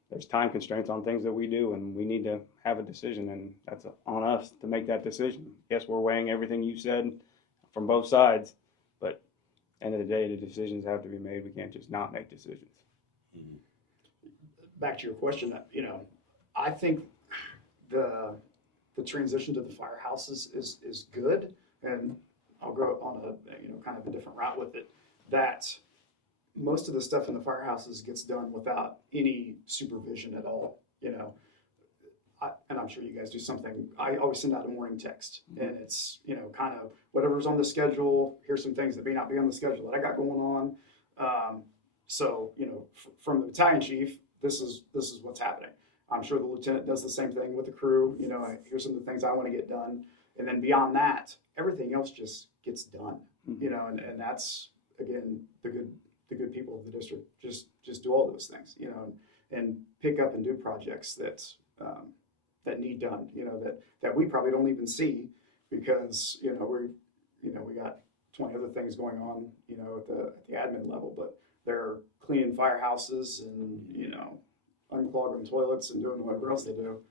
there's time constraints on things that we do, and we need to have a decision, and that's on us to make that decision. Yes, we're weighing everything you said from both sides, but end of the day, the decisions have to be made. We can't just not make decisions. Back to your question, I think the transition to the firehouses is good, and I'll go on a kind of a different route with it. That most of the stuff in the firehouses gets done without any supervision at all. And I'm sure you guys do something. I always send out a morning text, and it's kind of whatever's on the schedule. Here's some things that may not be on the schedule that I got going on. So from the battalion chief, this is what's happening. I'm sure the lieutenant does the same thing with the crew. Here's some of the things I want to get done, and then beyond that, everything else just gets done. And that's again the good people of the district just do all those things. And pick up and do projects that need done. That we probably don't even see because we got 20 other things going on. At the admin level, but they're cleaning firehouses and unclogging toilets and doing whatever else they do.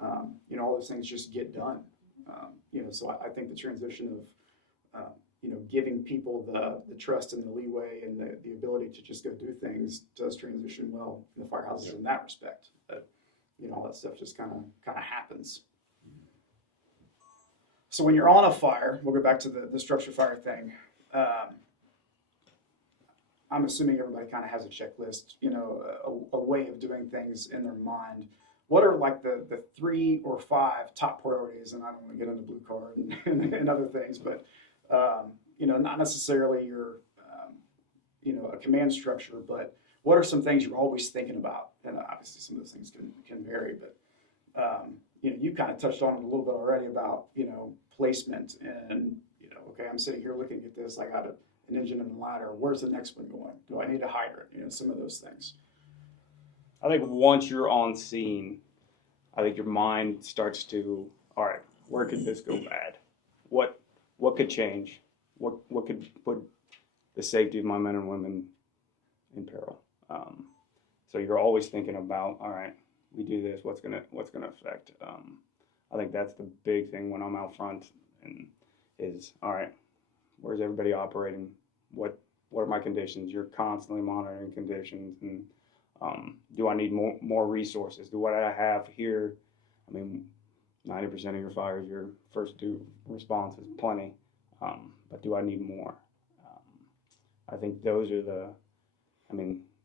All those things just get done. So I think the transition of giving people the trust and the leeway and the ability to just go do things does transition well in the firehouses in that respect. But all that stuff just kind of happens. So when you're on a fire, we'll go back to the structure fire thing. I'm assuming everybody kind of has a checklist, a way of doing things in their mind. What are like the 3 or 5 top priorities? And I don't want to get into blue card and other things, but not necessarily your, a command structure, but what are some things you're always thinking about? And obviously some of those things can vary, but you kind of touched on it a little bit already about, placement and, okay, I'm sitting here looking at this, I got an engine and a ladder. Where's the next one going? Do I need a hydrant? Some of those things. I think once you're on scene, I think your mind starts to, all right, where could this go bad? What could change? What could put the safety of my men and women in peril? So you're always thinking about, all right, we do this. What's gonna affect? I think that's the big thing when I'm out front, and is all right. Where's everybody operating? What are my conditions? You're constantly monitoring conditions and Do I need more resources? Do what I have here? I mean, 90% of your fires, your first due response is plenty, but do I need more? I think those are the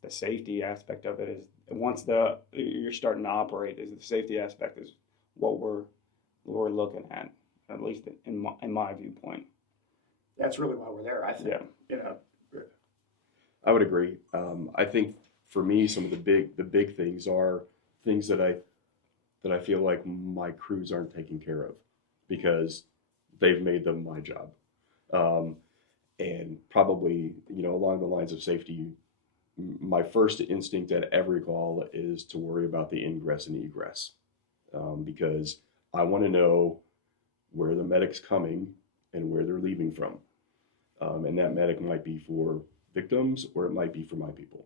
safety aspect of it is once you're starting to operate, is the safety aspect is what we're looking at least in my viewpoint. That's really why we're there, I think. Yeah. I would agree. I think for me, some of the big things are things that I feel like my crews aren't taking care of because they've made them my job. And probably, along the lines of safety, my first instinct at every call is to worry about the ingress and egress, because I want to know where the medic's coming and where they're leaving from. And that medic might be for victims or it might be for my people.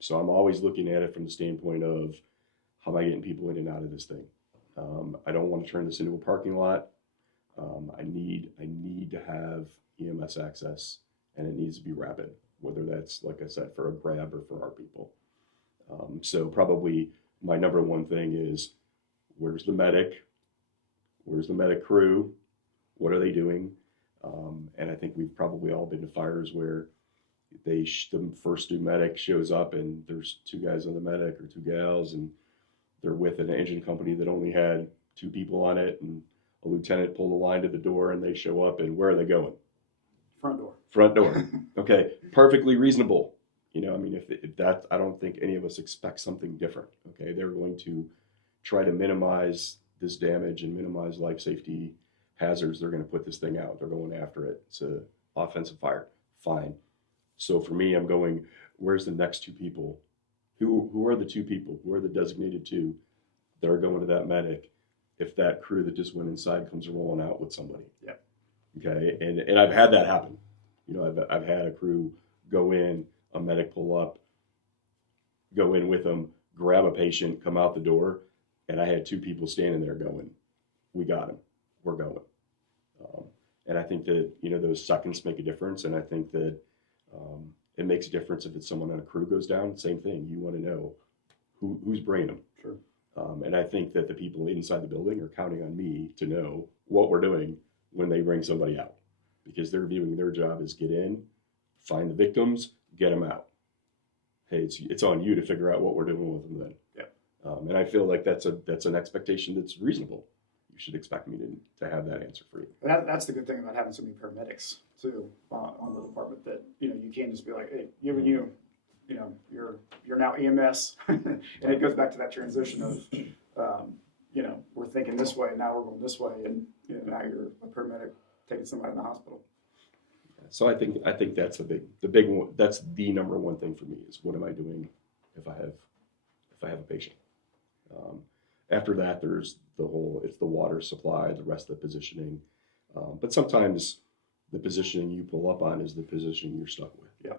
So I'm always looking at it from the standpoint of how am I getting people in and out of this thing? I don't want to turn this into a parking lot. I need to have EMS access, and it needs to be rapid, whether that's, like I said, for a grab or for our people. So probably my number one thing is where's the medic? Where's the medic crew? What are they doing? And I think we've probably all been to fires where the first due medic shows up and there's 2 guys on the medic or 2 gals, and they're with an engine company that only had 2 people on it, and a lieutenant pulled a line to the door and they show up, and where are they going? Front door. Okay. Perfectly reasonable. If that, I don't think any of us expect something different. Okay. They're going to try to minimize this damage and minimize life safety hazards. They're going to put this thing out. They're going after it. It's an offensive fire. Fine. So for me, I'm going, where's the next 2 people? Who are the 2 people? Who are the designated 2 that are going to that medic if that crew that just went inside comes rolling out with somebody? Yeah. Okay. And I've had that happen. I've had a crew go in, a medic pull up, go in with them, grab a patient, come out the door, and I had 2 people standing there going, we got him. We're going. And I think that, those seconds make a difference. And I think that it makes a difference if it's someone on a crew goes down. Same thing. You want to know who's bringing them. Sure. And I think that the people inside the building are counting on me to know what we're doing when they bring somebody out, because they're viewing their job as get in, find the victims, get them out. Hey, it's on you to figure out what we're doing with them then. Yeah. And I feel like that's an expectation that's reasonable. You should expect me to have that answer for you. That's the good thing about having so many paramedics too on the department, that you can't just be like, hey, you're now EMS, and it goes back to that transition of we're thinking this way, now we're going this way, and now you're a paramedic taking somebody to the hospital. So I think that's the big one. That's the number one thing for me is what am I doing if I have a patient. After that, there's it's the water supply, the rest of the positioning. But sometimes the positioning you pull up on is the positioning you're stuck with. Yeah.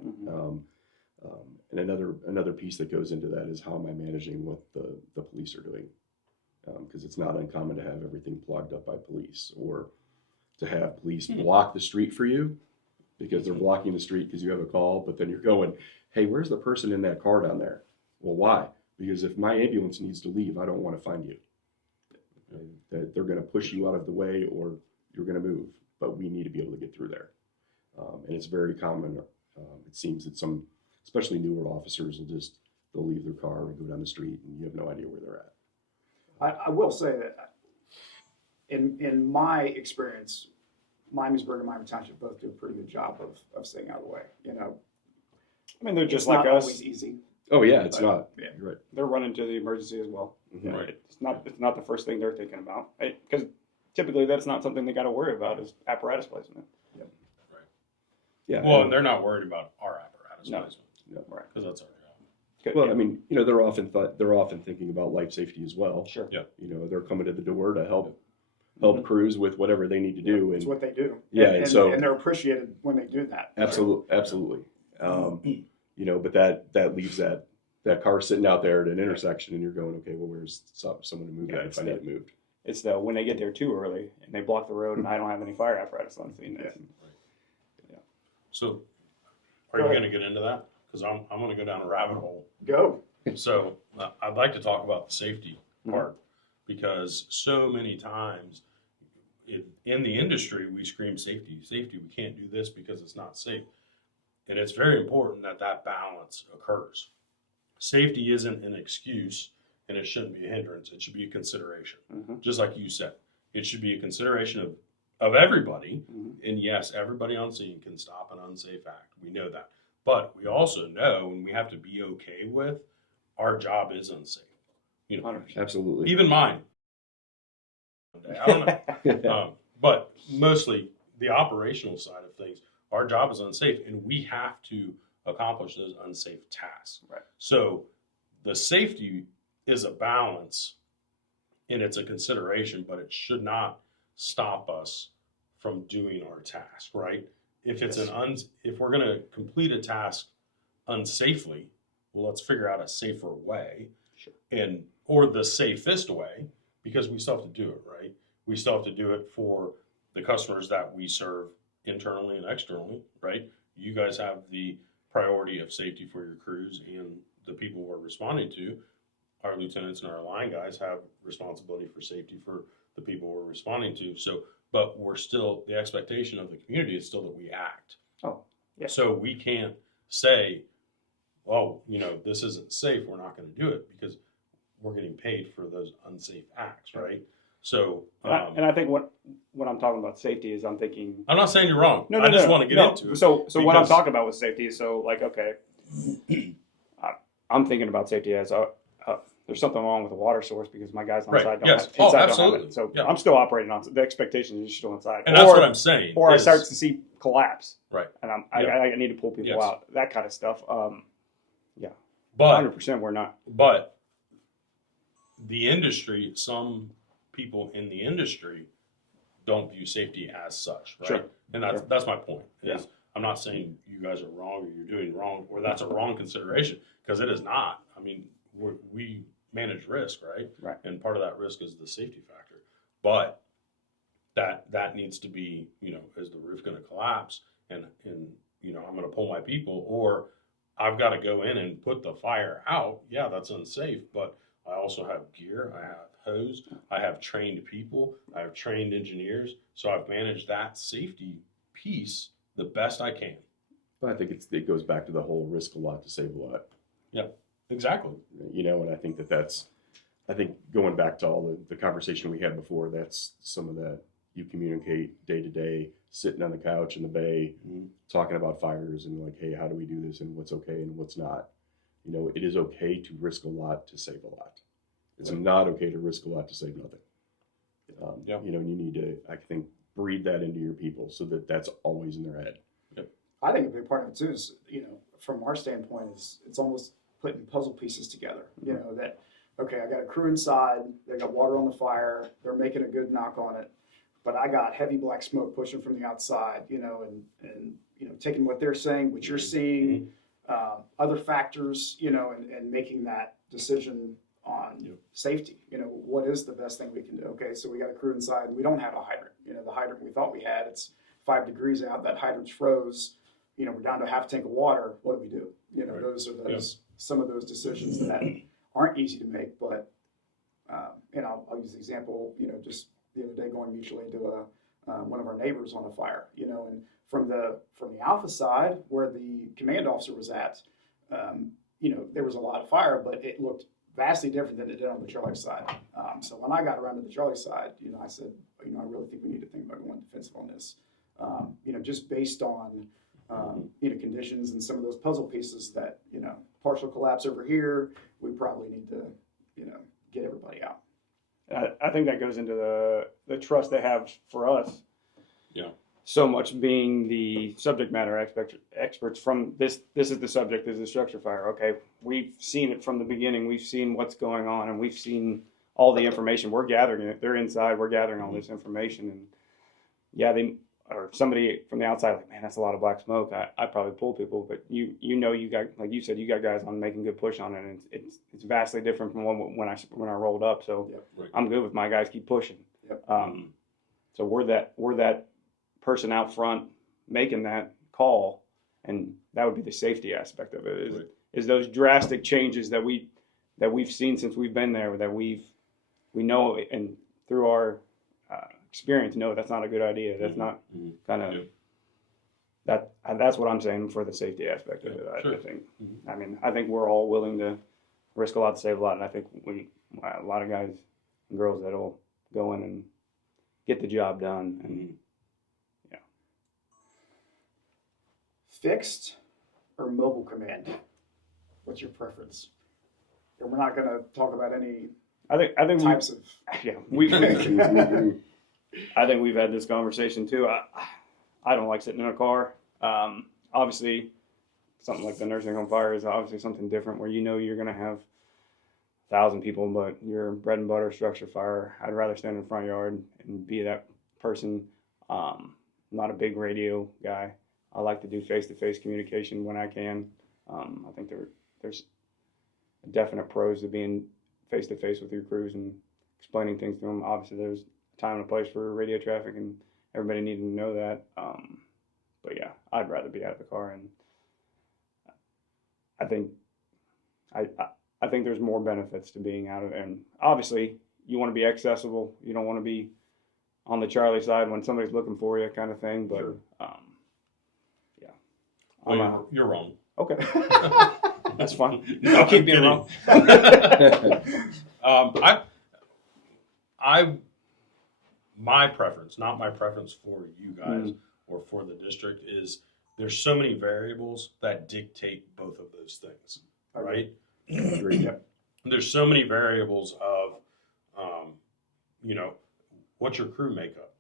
And another piece that goes into that is how am I managing what the police are doing? Because it's not uncommon to have everything plugged up by police, or to have police block the street for you because they're blocking the street because you have a call, but then you're going, hey, where's the person in that car down there? Well, why? Because if my ambulance needs to leave, I don't want to find you. That they're going to push you out of the way, or you're going to move, but we need to be able to get through there. And it's very common. It seems that some, especially newer officers, they'll leave their car and go down the street, and you have no idea where they're at. I will say that in my experience, Miamisburg and Miami Township both do a pretty good job of staying out of the way. I mean, they're just it's like not us. always easy. Oh yeah, it's not. Yeah. You're right. They're running to the emergency as well. Mm-hmm. Right. It's not the first thing they're thinking about, because typically that's not something they got to worry about is apparatus placement. Yeah. Well, and they're not worried about our apparatus No. placement. No. Right. Because that's our job. Well, I mean, they're often thinking about life safety as well. Sure. Yeah. They're coming to the door to help crews with whatever they need to do, It's and what they do. Yeah, and so- they're appreciated when they do that. absolutely. But that leaves that car sitting out there at an intersection, and you're going, okay, well, where's someone to move Yeah, that if I need it moved? It's when they get there too early and they block the road and I don't have any fire apparatus on scene. Yeah. So, are Go you ahead. going to get into that? because I'm going to go down a rabbit hole. Go. So I'd like to talk about the safety Mhm. part, because so many times in the industry, we scream safety, safety. We can't do this because it's not safe. And it's very important that that balance occurs. Safety isn't an excuse, and it shouldn't be a hindrance. It should be a consideration. Mhm. Just like you said, it should be a consideration of everybody. Mhm. And yes, everybody on scene can stop an unsafe act. We know that. But we also know, and we have to be okay with, our job is unsafe. You know, 100%. Absolutely. even mine. I don't know. But mostly the operational side of things, our job is unsafe, and we have to accomplish those unsafe tasks. Right. So the safety is a balance, and it's a consideration, but it should not stop us from doing our task, right? If it's if we're going to complete a task unsafely, well, let's figure out a safer way, Sure. or the safest way, because we still have to do it, right? We still have to do it for the customers that we serve internally and externally, right? You guys have the priority of safety for your crews and the people we're responding to. Our lieutenants and our line guys have responsibility for safety for the people we're responding to. So, but we're still, the expectation of the community is still that we act. Oh, yeah. So we can't say, well, this isn't safe, we're not going to do it, because we're getting paid for those unsafe acts, right? So, And I think what I'm talking about safety is I'm thinking. I'm not saying you're wrong. No, I just want to get into it. So what I'm because- talking about with safety is okay, I'm thinking about safety as there's something wrong with the water source because my guys on Right. side don't Yes. have, Oh, inside don't have absolutely. it. So Yeah. I'm still operating on the expectation is you're still inside. And that's what I'm saying. Or I is- start to see collapse. Right. And Yeah. I need to pull people Yes. out. That kind of stuff. But 100% we're not. But the industry, some people in the industry don't view safety as such, right? Sure. And that's my point. Yeah. Is I'm not saying you guys are wrong or you're doing wrong or that's a wrong consideration, because it is not. I mean, we manage risk, right? Right. And part of that risk is the safety factor. But that needs to be, is the roof going to collapse and I'm going to pull my people, or I've got to go in and put the fire out. Yeah, that's unsafe, but I also have gear, I have hose, I have trained people, I have trained engineers. So I've managed that safety piece the best I can. But I think it goes back to the whole risk a lot to save a lot. Exactly. And I think I think going back to all the conversation we had before, that's some of that you communicate day to day, sitting on the couch in the bay, talking about fires and like, hey, how do we do this and what's okay and what's not? It is okay to risk a lot to save a lot. It's not okay to risk a lot to save nothing. You need to, I think, breed that into your people so that that's always in their head. I think a big part of it too is, from our standpoint, is it's almost putting puzzle pieces together. That, okay, I got a crew inside, they got water on the fire, they're making a good knock on it, but I got heavy black smoke pushing from the outside, and taking what they're saying, what you're seeing, other factors, and making that decision on safety. What is the best thing we can do? Okay, so we got a crew inside, we don't have a hydrant. The hydrant we thought we had, it's 5 degrees out, that hydrant's froze. We're down to a half tank of water. What do we do? Right. Those are some of those decisions that aren't easy to make. But I'll use the example. Just the other day going mutually into one of our neighbors on a fire. And from the Alpha side where the command officer was at, there was a lot of fire, but it looked vastly different than it did on the Charlie side. So when I got around to the Charlie side, I said, I really think we need to think about going defensive on this. Just based on conditions and some of those puzzle pieces that, partial collapse over here, we probably need to, get everybody out. I think that goes into the trust they have for us. Yeah. So much being the subject matter experts from this is the subject, this is the structure fire. Okay, we've seen it from the beginning. We've seen what's going on, and we've seen all the information. We're gathering it. They're inside. We're gathering all this information, and or somebody from the outside, like, man, that's a lot of black smoke. I probably pull people, but you got, like you said, you got guys on making good push on it, and it's vastly different from when I rolled up. So Right. I'm good with my guys keep pushing. Yep. So we're that person out front making that call, and that would be the safety aspect of it. Right. Is those drastic changes that we've seen since we've been there, that we know, and through our experience, no, that's not a good idea. That's not kind of that's what I'm saying for the safety aspect of it. I think. I mean, I think we're all willing to risk a lot to save a lot, and I think a lot of guys and girls that'll go in and get the job done. And Fixed or mobile command? What's your preference? And we're not going to talk about any I think types of. Yeah, I think we've had this conversation too. I don't like sitting in a car. Obviously, something like the nursing home fire is obviously something different where you're going to have 1,000 people, but your bread and butter structure fire, I'd rather stand in the front yard and be that person. Not a big radio guy. I like to do face-to-face communication when I can. I think there's definite pros to being face-to-face with your crews and explaining things to them. Obviously, there's a time and a place for radio traffic, and everybody needing to know that. But yeah, I'd rather be out of the car, and I think there's more benefits to being out of there. And obviously, you want to be accessible. You don't want to be on the Charlie side when somebody's looking for you, kind of thing. But Sure. yeah, Well, you're wrong. Okay. That's fine. I'll keep being wrong. My preference, not my preference for you guys or for the district, is there's so many variables that dictate both of those things, right? There's so many variables of, what's your crew makeup?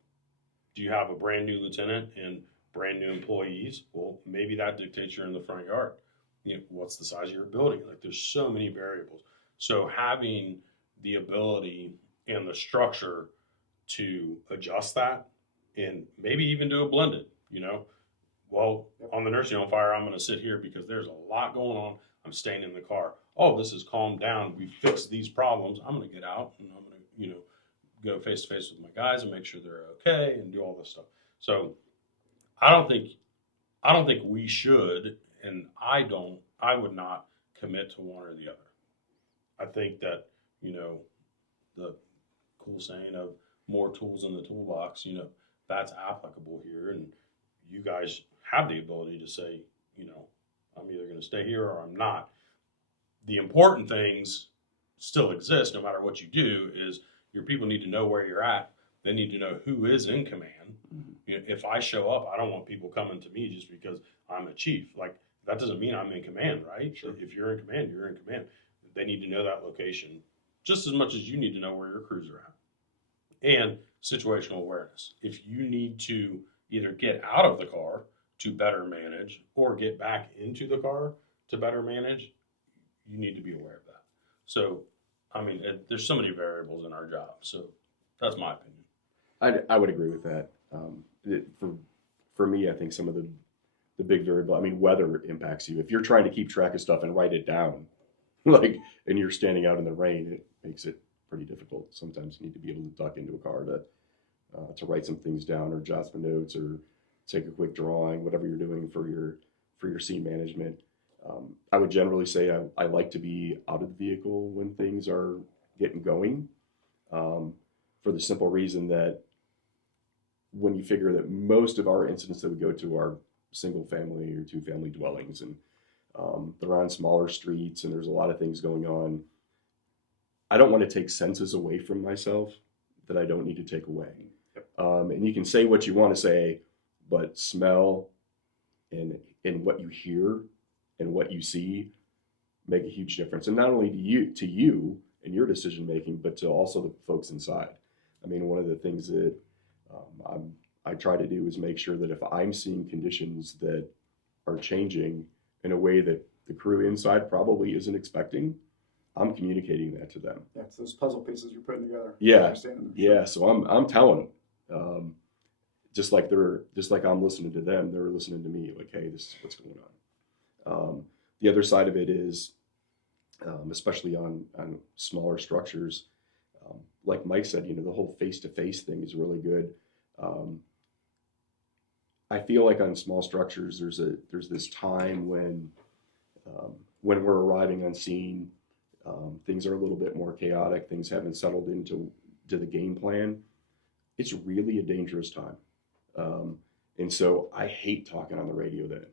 Do you have a brand new lieutenant and brand new employees? Well, maybe that dictates you're in the front yard. What's the size of your building? Like, there's so many variables. So having the ability and the structure to adjust that and maybe even do a blended, well, on the nursing home fire, I'm going to sit here because there's a lot going on. I'm staying in the car. Oh, this has calmed down. We fixed these problems. I'm going to get out and I'm going to, go face to face with my guys and make sure they're okay and do all this stuff. So I don't think we should, and I would not commit to one or the other. I think that, the cool saying of more tools in the toolbox, that's applicable here. And you guys have the ability to say, I'm either going to stay here or I'm not. The important things still exist no matter what you do. Is your people need to know where you're at. They need to know who is in command. If I show up, I don't want people coming to me just because I'm a chief. Like, that doesn't mean I'm in command, right? Sure. If you're in command, you're in command. They need to know that location just as much as you need to know where your crews are at. And situational awareness. If you need to either get out of the car to better manage or get back into the car to better manage, you need to be aware of that. So, there's so many variables in our job. So that's my opinion. I would agree with that. For me, I think some of the big variable, weather impacts you. If you're trying to keep track of stuff and write it down, and you're standing out in the rain, it makes it pretty difficult. Sometimes you need to be able to duck into a car to write some things down or jot some notes or take a quick drawing, whatever you're doing for your scene management. I would generally say I like to be out of the vehicle when things are getting going, for the simple reason that when you figure that most of our incidents that we go to are single family or 2-family dwellings, and they're on smaller streets and there's a lot of things going on, I don't want to take senses away from myself that I don't need to take away. And you can say what you want to say, but smell and what you hear and what you see make a huge difference. And not only to you and your decision making, but to also the folks inside. One of the things that I try to do is make sure that if I'm seeing conditions that are changing in a way that the crew inside probably isn't expecting, I'm communicating that to them. Yeah, it's those puzzle pieces you're putting together. Yeah, yeah. So I'm telling them, just like I'm listening to them, they're listening to me. Like, hey, this is what's going on. The other side of it is, especially on smaller structures, like Mike said, the whole face-to-face thing is really good. I feel like on small structures, there's this time when we're arriving on scene, things are a little bit more chaotic. Things haven't settled into the game plan. It's really a dangerous time, and so I hate talking on the radio then,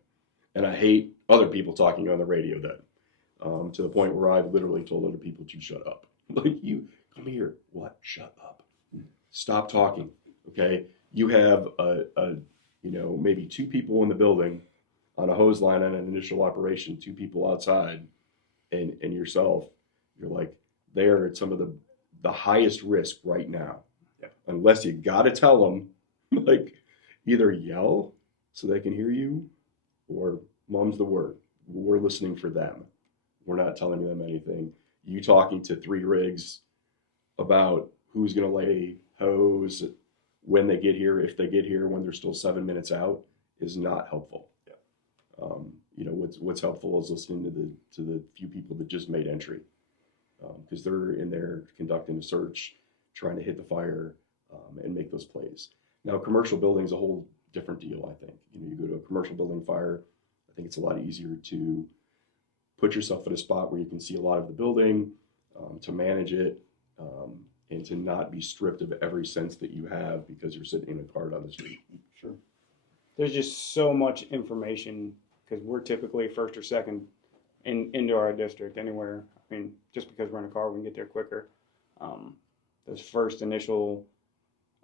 and I hate other people talking on the radio then, to the point where I've literally told other people to shut up. Like, you come here, what? Shut up. Stop talking. Okay, you have a maybe two people in the building on a hose line on an initial operation, two people outside, and yourself. You're like, they're at some of the highest risk right now. Yeah. Unless you got to tell them, like, either yell so they can hear you, or mum's the word. We're listening for them. We're not telling them anything. You talking to 3 rigs about who's going to lay hose when they get here, if they get here, when they're still 7 minutes out, is not helpful. Yeah. What's helpful is listening to the few people that just made entry, because they're in there conducting a search, trying to hit the fire, and make those plays. Now, commercial building is a whole different deal. I think you go to a commercial building fire. I think it's a lot easier to put yourself at a spot where you can see a lot of the building, to manage it, and to not be stripped of every sense that you have because you're sitting in a car down the street. Sure. There's just so much information because we're typically first or second into our district anywhere. I mean, just because we're in a car, we can get there quicker. Those first initial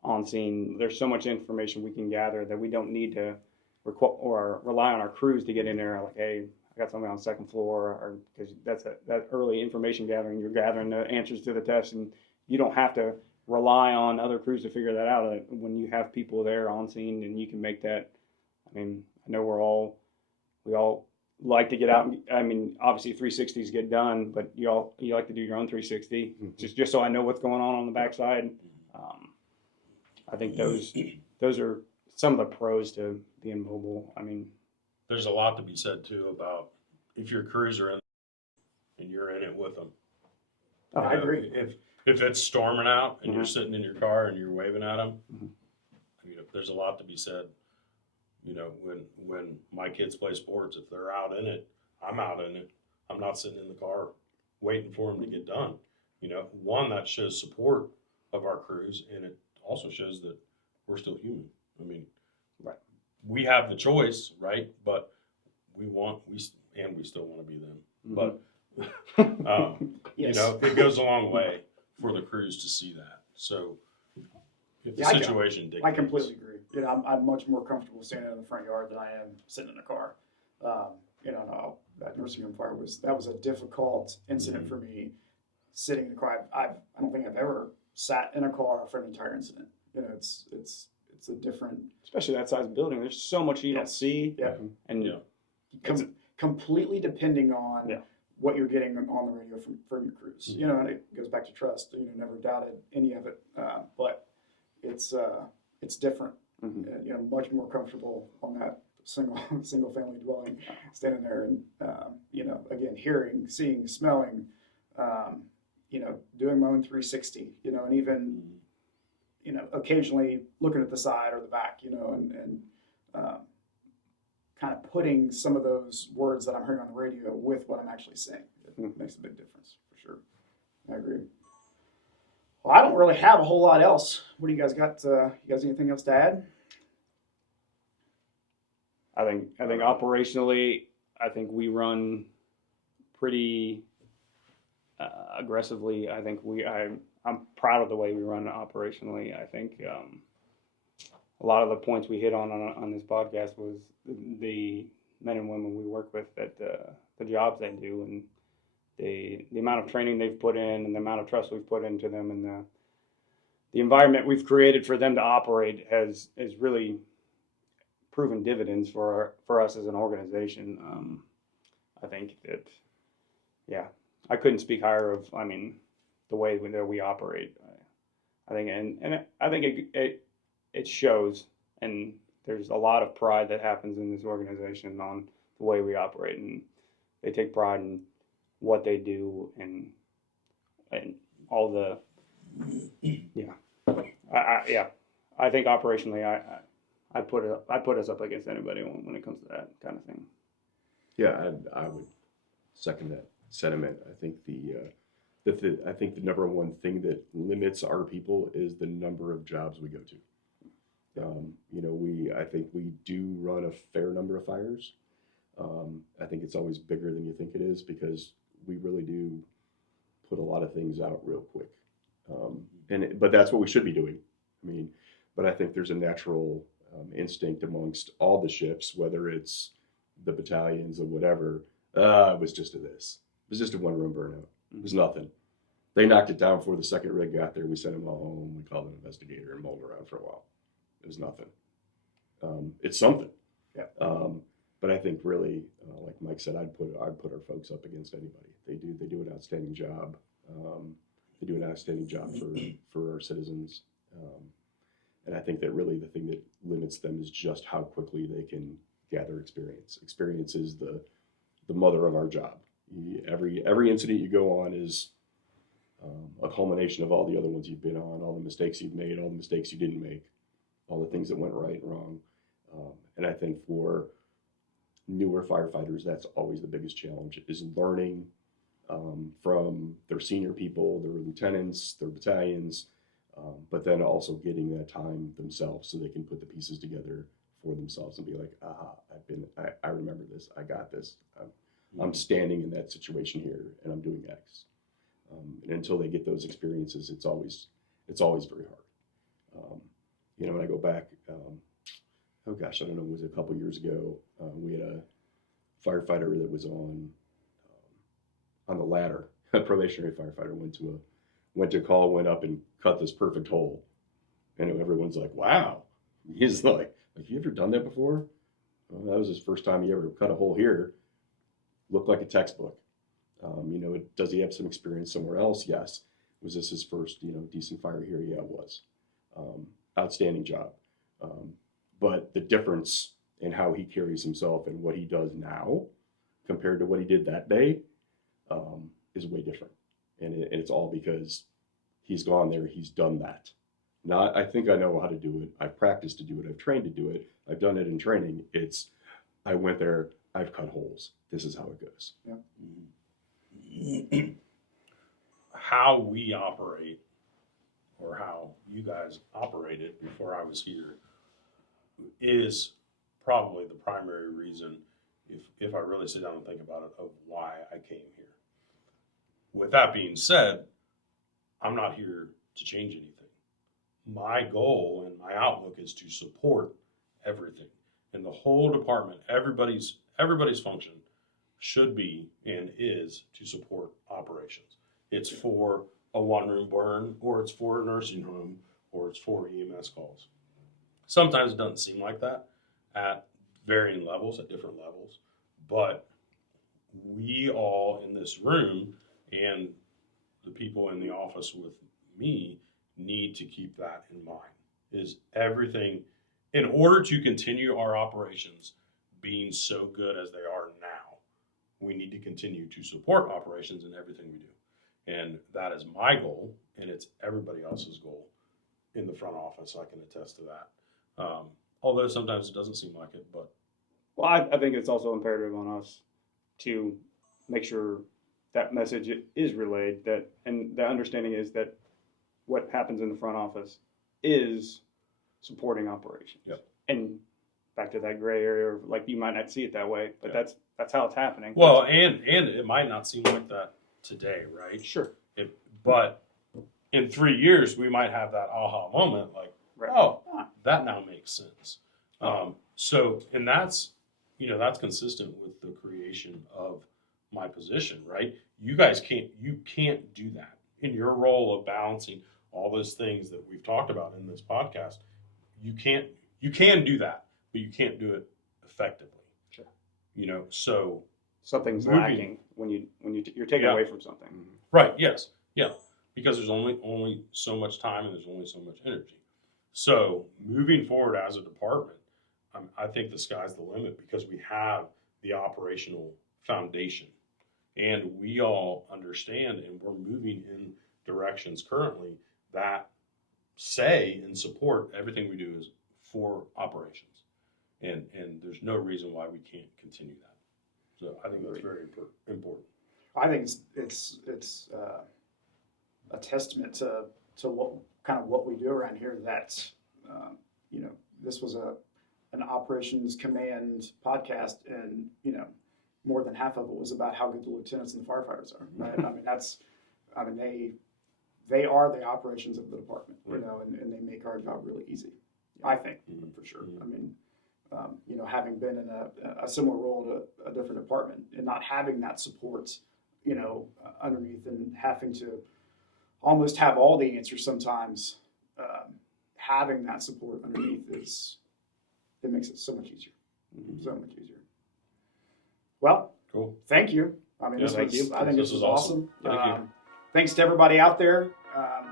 on scene, there's so much information we can gather that we don't need to or rely on our crews to get in there. Like, hey, I got somebody on the second floor, or because that early information gathering. You're gathering the answers to the test, and you don't have to rely on other crews to figure that out. When you have people there on scene, and you can make that. I mean, I know we all like to get out. I mean, obviously 360s get done, but you like to do your own 360, just so I know what's going on the backside. I think those are some of the pros to being mobile. I mean, There's a lot to be said too about if your crews are in and you're in it with them. Oh, I agree. If it's storming out and you're sitting in your car and you're waving at them, there's a lot to be said. When my kids play sports, if they're out in it, I'm out in it. I'm not sitting in the car waiting for them to get done. One, that shows support of our crews, and it also shows that we're still human. I mean, right. We have the choice, right? But we still want to be them. But yes. it goes a long way for the crews to see that. So if the situation dictates. I completely agree. I'm much more comfortable standing in the front yard than I am sitting in a car. That nursing home fire was a difficult incident for me. Sitting in a car, I don't think I've ever sat in a car for an entire incident. It's a different, especially that size building. There's so much you don't see. Yeah, and completely depending on what you're getting on the radio from your crews. And it goes back to trust. Never doubted any of it, but it's different. Much more comfortable on that single family dwelling, standing there and again, hearing, seeing, smelling, doing my own 360, and even occasionally looking at the side or the back, and kind of putting some of those words that I'm hearing on the radio with what I'm actually saying. It makes a big difference for sure. I agree. Well, I don't really have a whole lot else. What do you guys got? You guys anything else to add? I think operationally, I think we run pretty aggressively. I think I'm proud of the way we run operationally. I think a lot of the points we hit on this podcast was the men and women we work with, that the jobs they do, and the amount of training they've put in, and the amount of trust we've put into them, and the environment we've created for them to operate has really proven dividends for us as an organization. I think that, I couldn't speak higher of, the way that we operate. I think, and I think it shows, and there's a lot of pride that happens in this organization on the way we operate, and they take pride in what they do and all the, I think operationally, I put us up against anybody when it comes to that kind of thing. Yeah, I would second that sentiment. I think I think the number one thing that limits our people is the number of jobs we go to. I think we do run a fair number of fires. I think it's always bigger than you think it is because we really do put a lot of things out real quick. But that's what we should be doing. But I think there's a natural instinct amongst all the ships, whether it's the battalions or whatever. It was just It was just a one-room burnout. It was nothing. They knocked it down before the second rig got there. We sent them all home. We called an investigator and mulled around for a while. It was nothing. It's something. Yeah. But I think really, like Mike said, I'd put our folks up against anybody. They do an outstanding job. They do an outstanding job for our citizens. And I think that really the thing that limits them is just how quickly they can gather experience. Experience is the mother of our job. Every incident you go on is a culmination of all the other ones you've been on, all the mistakes you've made, all the mistakes you didn't make, all the things that went right and wrong. And I think for newer firefighters, that's always the biggest challenge, is learning from their senior people, their lieutenants, their battalions, but then also getting that time themselves so they can put the pieces together for themselves and be like, I remember this, I got this. I'm standing in that situation here and I'm doing X. And until they get those experiences, it's always very hard. When I go back, I don't know, was it a couple years ago? We had a firefighter that was on the ladder. A probationary firefighter went to call, went up and cut this perfect hole, and everyone's like, "Wow!" He's like, "You ever done that before?" Well, that was his first time he ever cut a hole here. Looked like a textbook. Does he have some experience somewhere else? Yes. Was this his first, decent fire here? Yeah, it was. Outstanding job. But the difference in how he carries himself and what he does now compared to what he did that day is way different. And it's all because he's gone there, he's done that. Not, I think I know how to do it. I've practiced to do it. I've trained to do it. I've done it in training. It's, I went there, I've cut holes. This is how it goes. Yeah. How we operate, or how you guys operated before I was here, is probably the primary reason, if I really sit down and think about it, of why I came here. With that being said, I'm not here to change anything. My goal and my outlook is to support everything. And the whole department, everybody's function should be and is to support operations. It's for a one-room burn, or it's for a nursing home, or it's for EMS calls. Sometimes it doesn't seem like that at varying levels, at different levels, but we all in this room and the people in the office with me need to keep that in mind. Is everything, in order to continue our operations being so good as they are now, we need to continue to support operations in everything we do. And that is my goal, and it's everybody else's goal in the front office. I can attest to that. Although sometimes it doesn't seem like it, but. Well, I think it's also imperative on us to make sure that message is relayed, and the understanding is that what happens in the front office is supporting operations. Yep. And back to that gray area of, like, you might not see it that way, but Yeah. that's how it's happening. Well, and it might not seem like that today, right? Sure. But in 3 years, we might have that aha moment, like, Right. oh, that now makes sense. And that's consistent with the creation of my position, right? You guys can't do that in your role of balancing all those things that we've talked about in this podcast. You can do that, but you can't do it effectively. Sure. So Something's moving. lacking when you're taken Yeah. away from something. Right. Yes. Yeah. Because there's only so much time and there's only so much energy. So moving forward as a department, I think the sky's the limit because we have the operational foundation, and we all understand, and we're moving in directions currently that say and support everything we do is for operations. And there's no reason why we can't continue that. So I think that's very important. I think it's a testament to what we do around here. That this was an operations command podcast, and more than half of it was about how good the lieutenants and the firefighters are. Right? They are the operations of the department, Right. and they make our job really easy. I think for sure. Having been in a similar role to a different department and not having that support, underneath, and having to almost have all the answers sometimes, having that support underneath it makes it so much easier. So much easier. Well, Cool. thank you. I Yeah, thank you. I think This this was was awesome. Thank you. Thanks to everybody out there.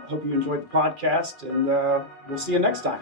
Hope you enjoyed the podcast, and we'll see you next time.